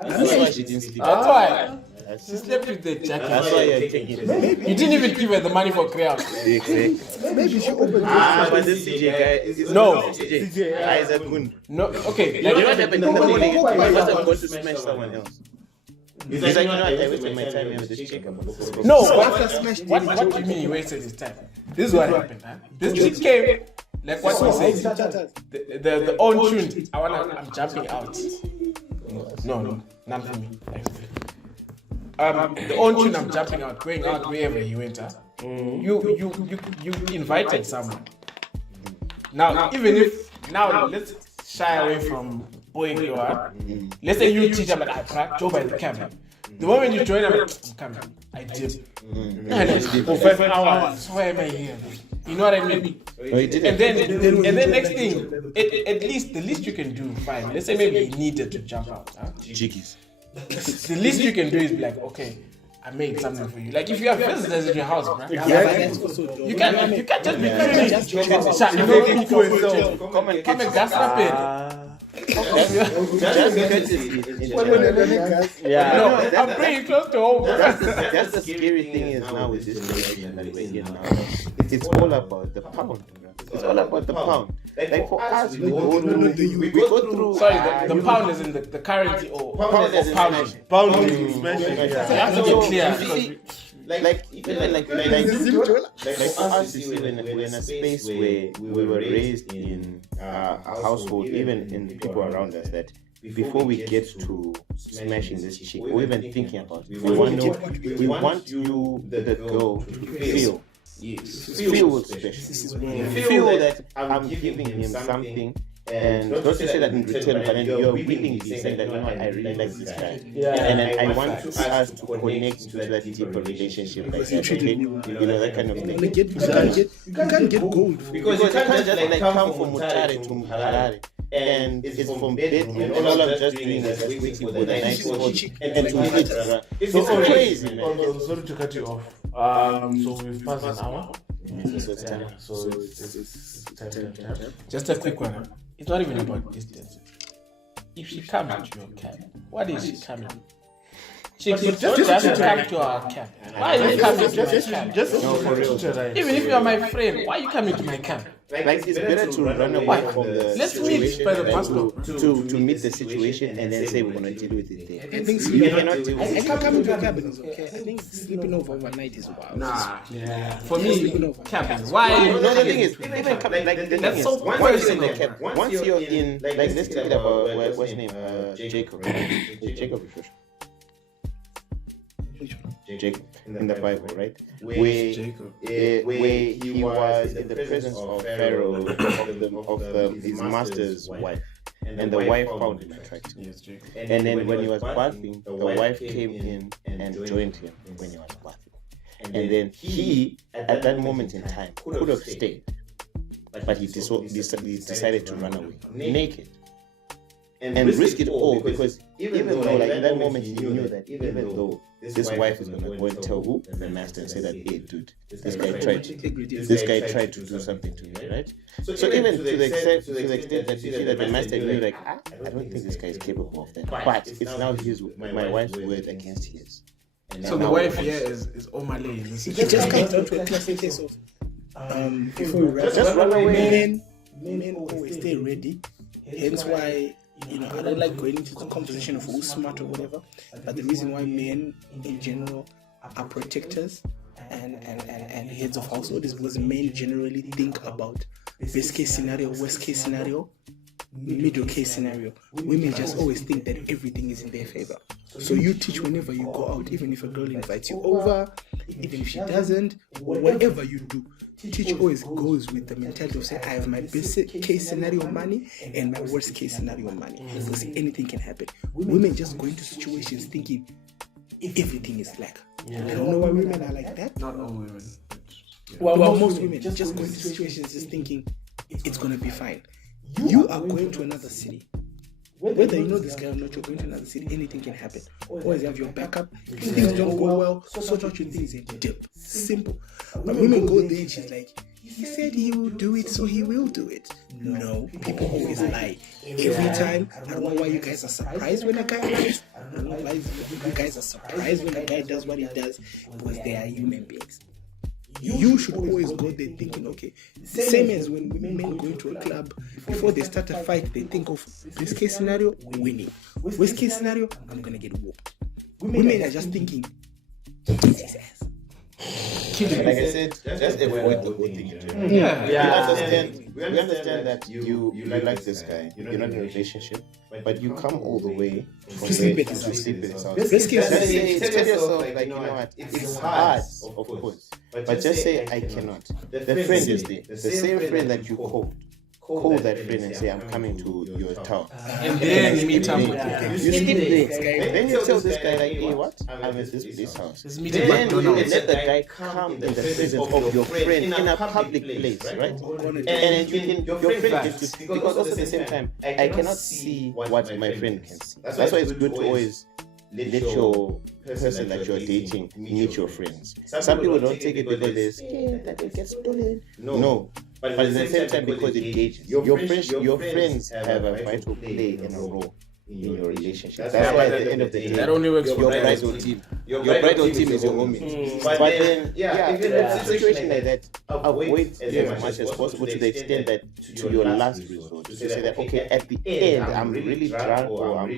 That's why she didn't sleep. That's why. She slept with the jacket. That's why you're taking it. You didn't even give her the money for crown. Exactly. Maybe she opened But this CJ guy is No. CJ is a goon. No, okay. You know what happened in the morning? He must have gone to smash someone else. He's like, you know what? I wasted my time with this chick. No, what do you mean you wasted his time? This is what happened, huh? This chick came, like what we say, the own tune. I'm jumping out. No, not for me. The own tune, I'm jumping out, going out wherever he went. Huh? You invited someone. Now, even if let's shy away from boy you are. Let's say you teach them at I Joe by the camera. The moment you join them, I'm coming. I dip. For 5 hours. Why am I here? You know what I mean? And then next thing, at least the least you can do, fine. Let's say maybe he needed to jump out. Jiggies. The least you can do is be like, okay, I made something for you. Like if you have visitors at your house, bro. You can't just be come and gas up it. Yeah. No, I'm pretty close to home. That's the scary thing is now with this generation that we're in now. It's all about the pound. It's all about the pound. Like for us, we go through. Sorry, the pound is in the currency or pounding. Pounding, smashing. You have to get clear. Like for us, you see, we're in a space where we were raised in a household, even in the people around us, that before we get to smashing this chick, or even thinking about it, we want you, the girl, to feel. Yes. Feel special. Feel that I'm giving him something. And don't say that in return, but then you're willing to say that, you know, I really like this guy. And then I want us to connect to that deeper relationship, like that, you know, that kind of thing. You can't get gold. Because you can't just like come from Mutare to Harare. And it's from bed, and all I'm just doing is just waiting for the nice spot and to meet it. It's crazy, man. Sorry to cut you off. So we've passed an hour. So it's time. So it's time. Just a quick one. It's not even about distance. If she comes to your camp, what is she coming? Chicks, just come to our camp. Why are you coming to my camp? No, for real. Even if you are my friend, why are you coming to my camp? Like it's better to run away from the Let's meet by the bus stop. to meet the situation and then say we're gonna deal with it there. I think You cannot deal with I it. can't come into a cabin. Is okay. I think sleeping over overnight is wild. Nah, yeah. For me, cabin. Why? No, the thing is, even like the thing is, so once you're in the camp, once you're in, like let's take it about what's his name, Jacob. Jacob. Jacob in the Bible, right? Where he was in the presence of Pharaoh, of his master's wife, and the wife found him attractive. And then when he was bathing, the wife came in and joined him when he was bathing. And then he, at that moment in time, could have stayed, but he decided to run away naked. And risk it all because even though like in that moment he knew that even though this wife is gonna go and tell who? The master and say that, hey dude, this guy tried to do something to me, right? So even to the extent that you see that the master knew like, I don't think this guy is capable of that. But it's now my wife's word against his. So the wife here is Omah Lay. It just comes down to a classic case of before we wrap Just up, run away. men always stay ready. Hence why, I don't like going into the conversation of who's smart or whatever, but the reason why men in general are protectors and heads of household is because men generally think about best case scenario, worst case scenario, middle case scenario. Women just always think that everything is in their favor. So you teach whenever you go out, even if a girl invites you over, even if she doesn't, whatever you do, teach always goes with the mentality of saying, I have my best case scenario money and my worst case scenario money. Because anything can happen. Women just go into situations thinking everything is slack. I don't know why women are like that. Not all women. Well, most women just go into situations just thinking it's going to be fine. You are going to another city. Whether you know this guy or not, you're going to another city, anything can happen. Always have your backup. If things don't go well, sort out your things and dip. Simple. But women go there and she's like, he said he will do it, so he will do it. No, people always lie. Every time, I don't know why you guys are surprised when a guy lies. I don't know why you guys are surprised when a guy does what he does, because they are human beings. You should always go there thinking, okay, same as when men go into a club, before they start a fight, they think of this case scenario, winning. Worst case scenario, I'm gonna get whooped. Women are just thinking, kick his ass. Like I said, just avoid the whole thing. Yeah. We understand that you like this guy. You're not in a relationship, but you come all the way To sleep at his to house. sleep at his house. Best case Just scenario. say, tell yourself, like, you know what, it's hard, of course, but just say, I cannot. The friend is there. The same friend that you call that friend and say, I'm coming to your town. And then meet up with him. You sleep there. Then you tell this guy, like, hey, what? I'm at this house. Let's meet at Then you McDonald's. let the guy come in the presence of your friend in a public place, right? And then your friend gets to see. Because also at the same time, I cannot see what my friend can see. That's why it's good to always let your person that you're dating meet your friends. Some people don't take it because they're scared that they get stolen. No. But at the same time, because it engages. Your friends have a vital play and a role in your relationship. That's why at the end of the day, That only works for your guys. bridal team. Your bridal team is your homie. But then, if in a situation like that, avoid as much as possible to the extent that to your last resort. To say that, okay, at the end, I'm really drunk or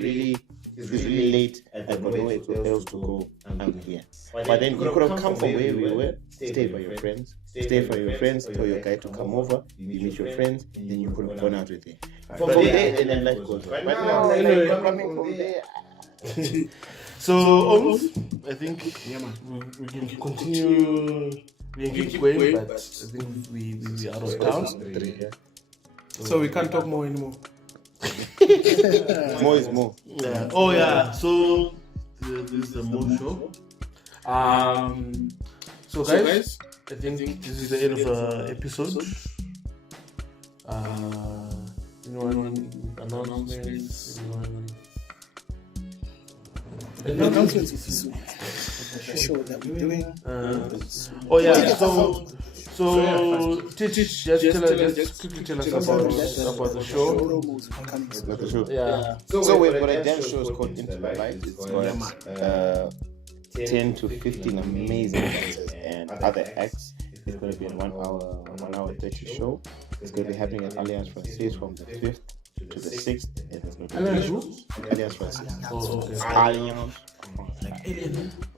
it's really late, I've got nowhere else to go, I'm here. But then you could have come from where we were, stay for your friends, tell your guy to come over, you meet your friends, then you could have gone out with him. From there, and then life goes on. But now, anyway, coming from there. So, I think we can continue. We can keep going, but I think we are out of town. So we can't talk more anymore. More is more. Yeah. Oh yeah. So this is the Mo show. So guys, I think this is the end of the episode. Announcements. Announcements is the show that we're doing. Oh yeah. So So, Teach, just quickly tell us about the show. Yeah. So we've got a dance show called Into My Life. It's got 10 to 15 amazing dancers and other acts. It's going to be a 1 hour 30 show. It's going to be happening at Alliance Francaise from the 5th to the 6th. And it's going to be Alliance Francaise. Alliance.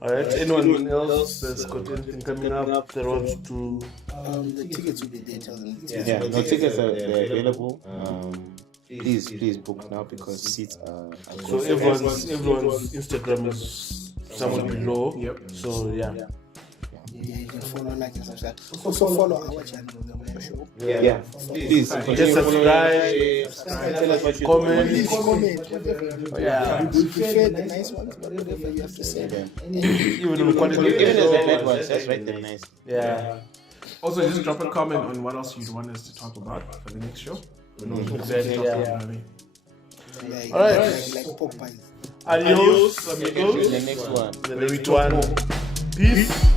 Alright, anyone else that's got anything coming up? The road to the tickets will be there. Tell them. Yeah, no tickets are available. Please book now because seats are. so everyone's Instagram is somewhere below. Yep. So yeah. Yeah, you can follow, like, and subscribe. Also follow our channel, the show. Yeah. Please Just subscribe, tell us what you comment. Whatever. Yeah. We prefer the nice ones, but whatever you have to say. Even on quality. Even as the bad ones, just write them nice. Yeah. Also, just drop a comment on what else you'd want us to talk about for the next show. Alright. Like Popeyes. Adios, amigos. The next one. The next one. Peace.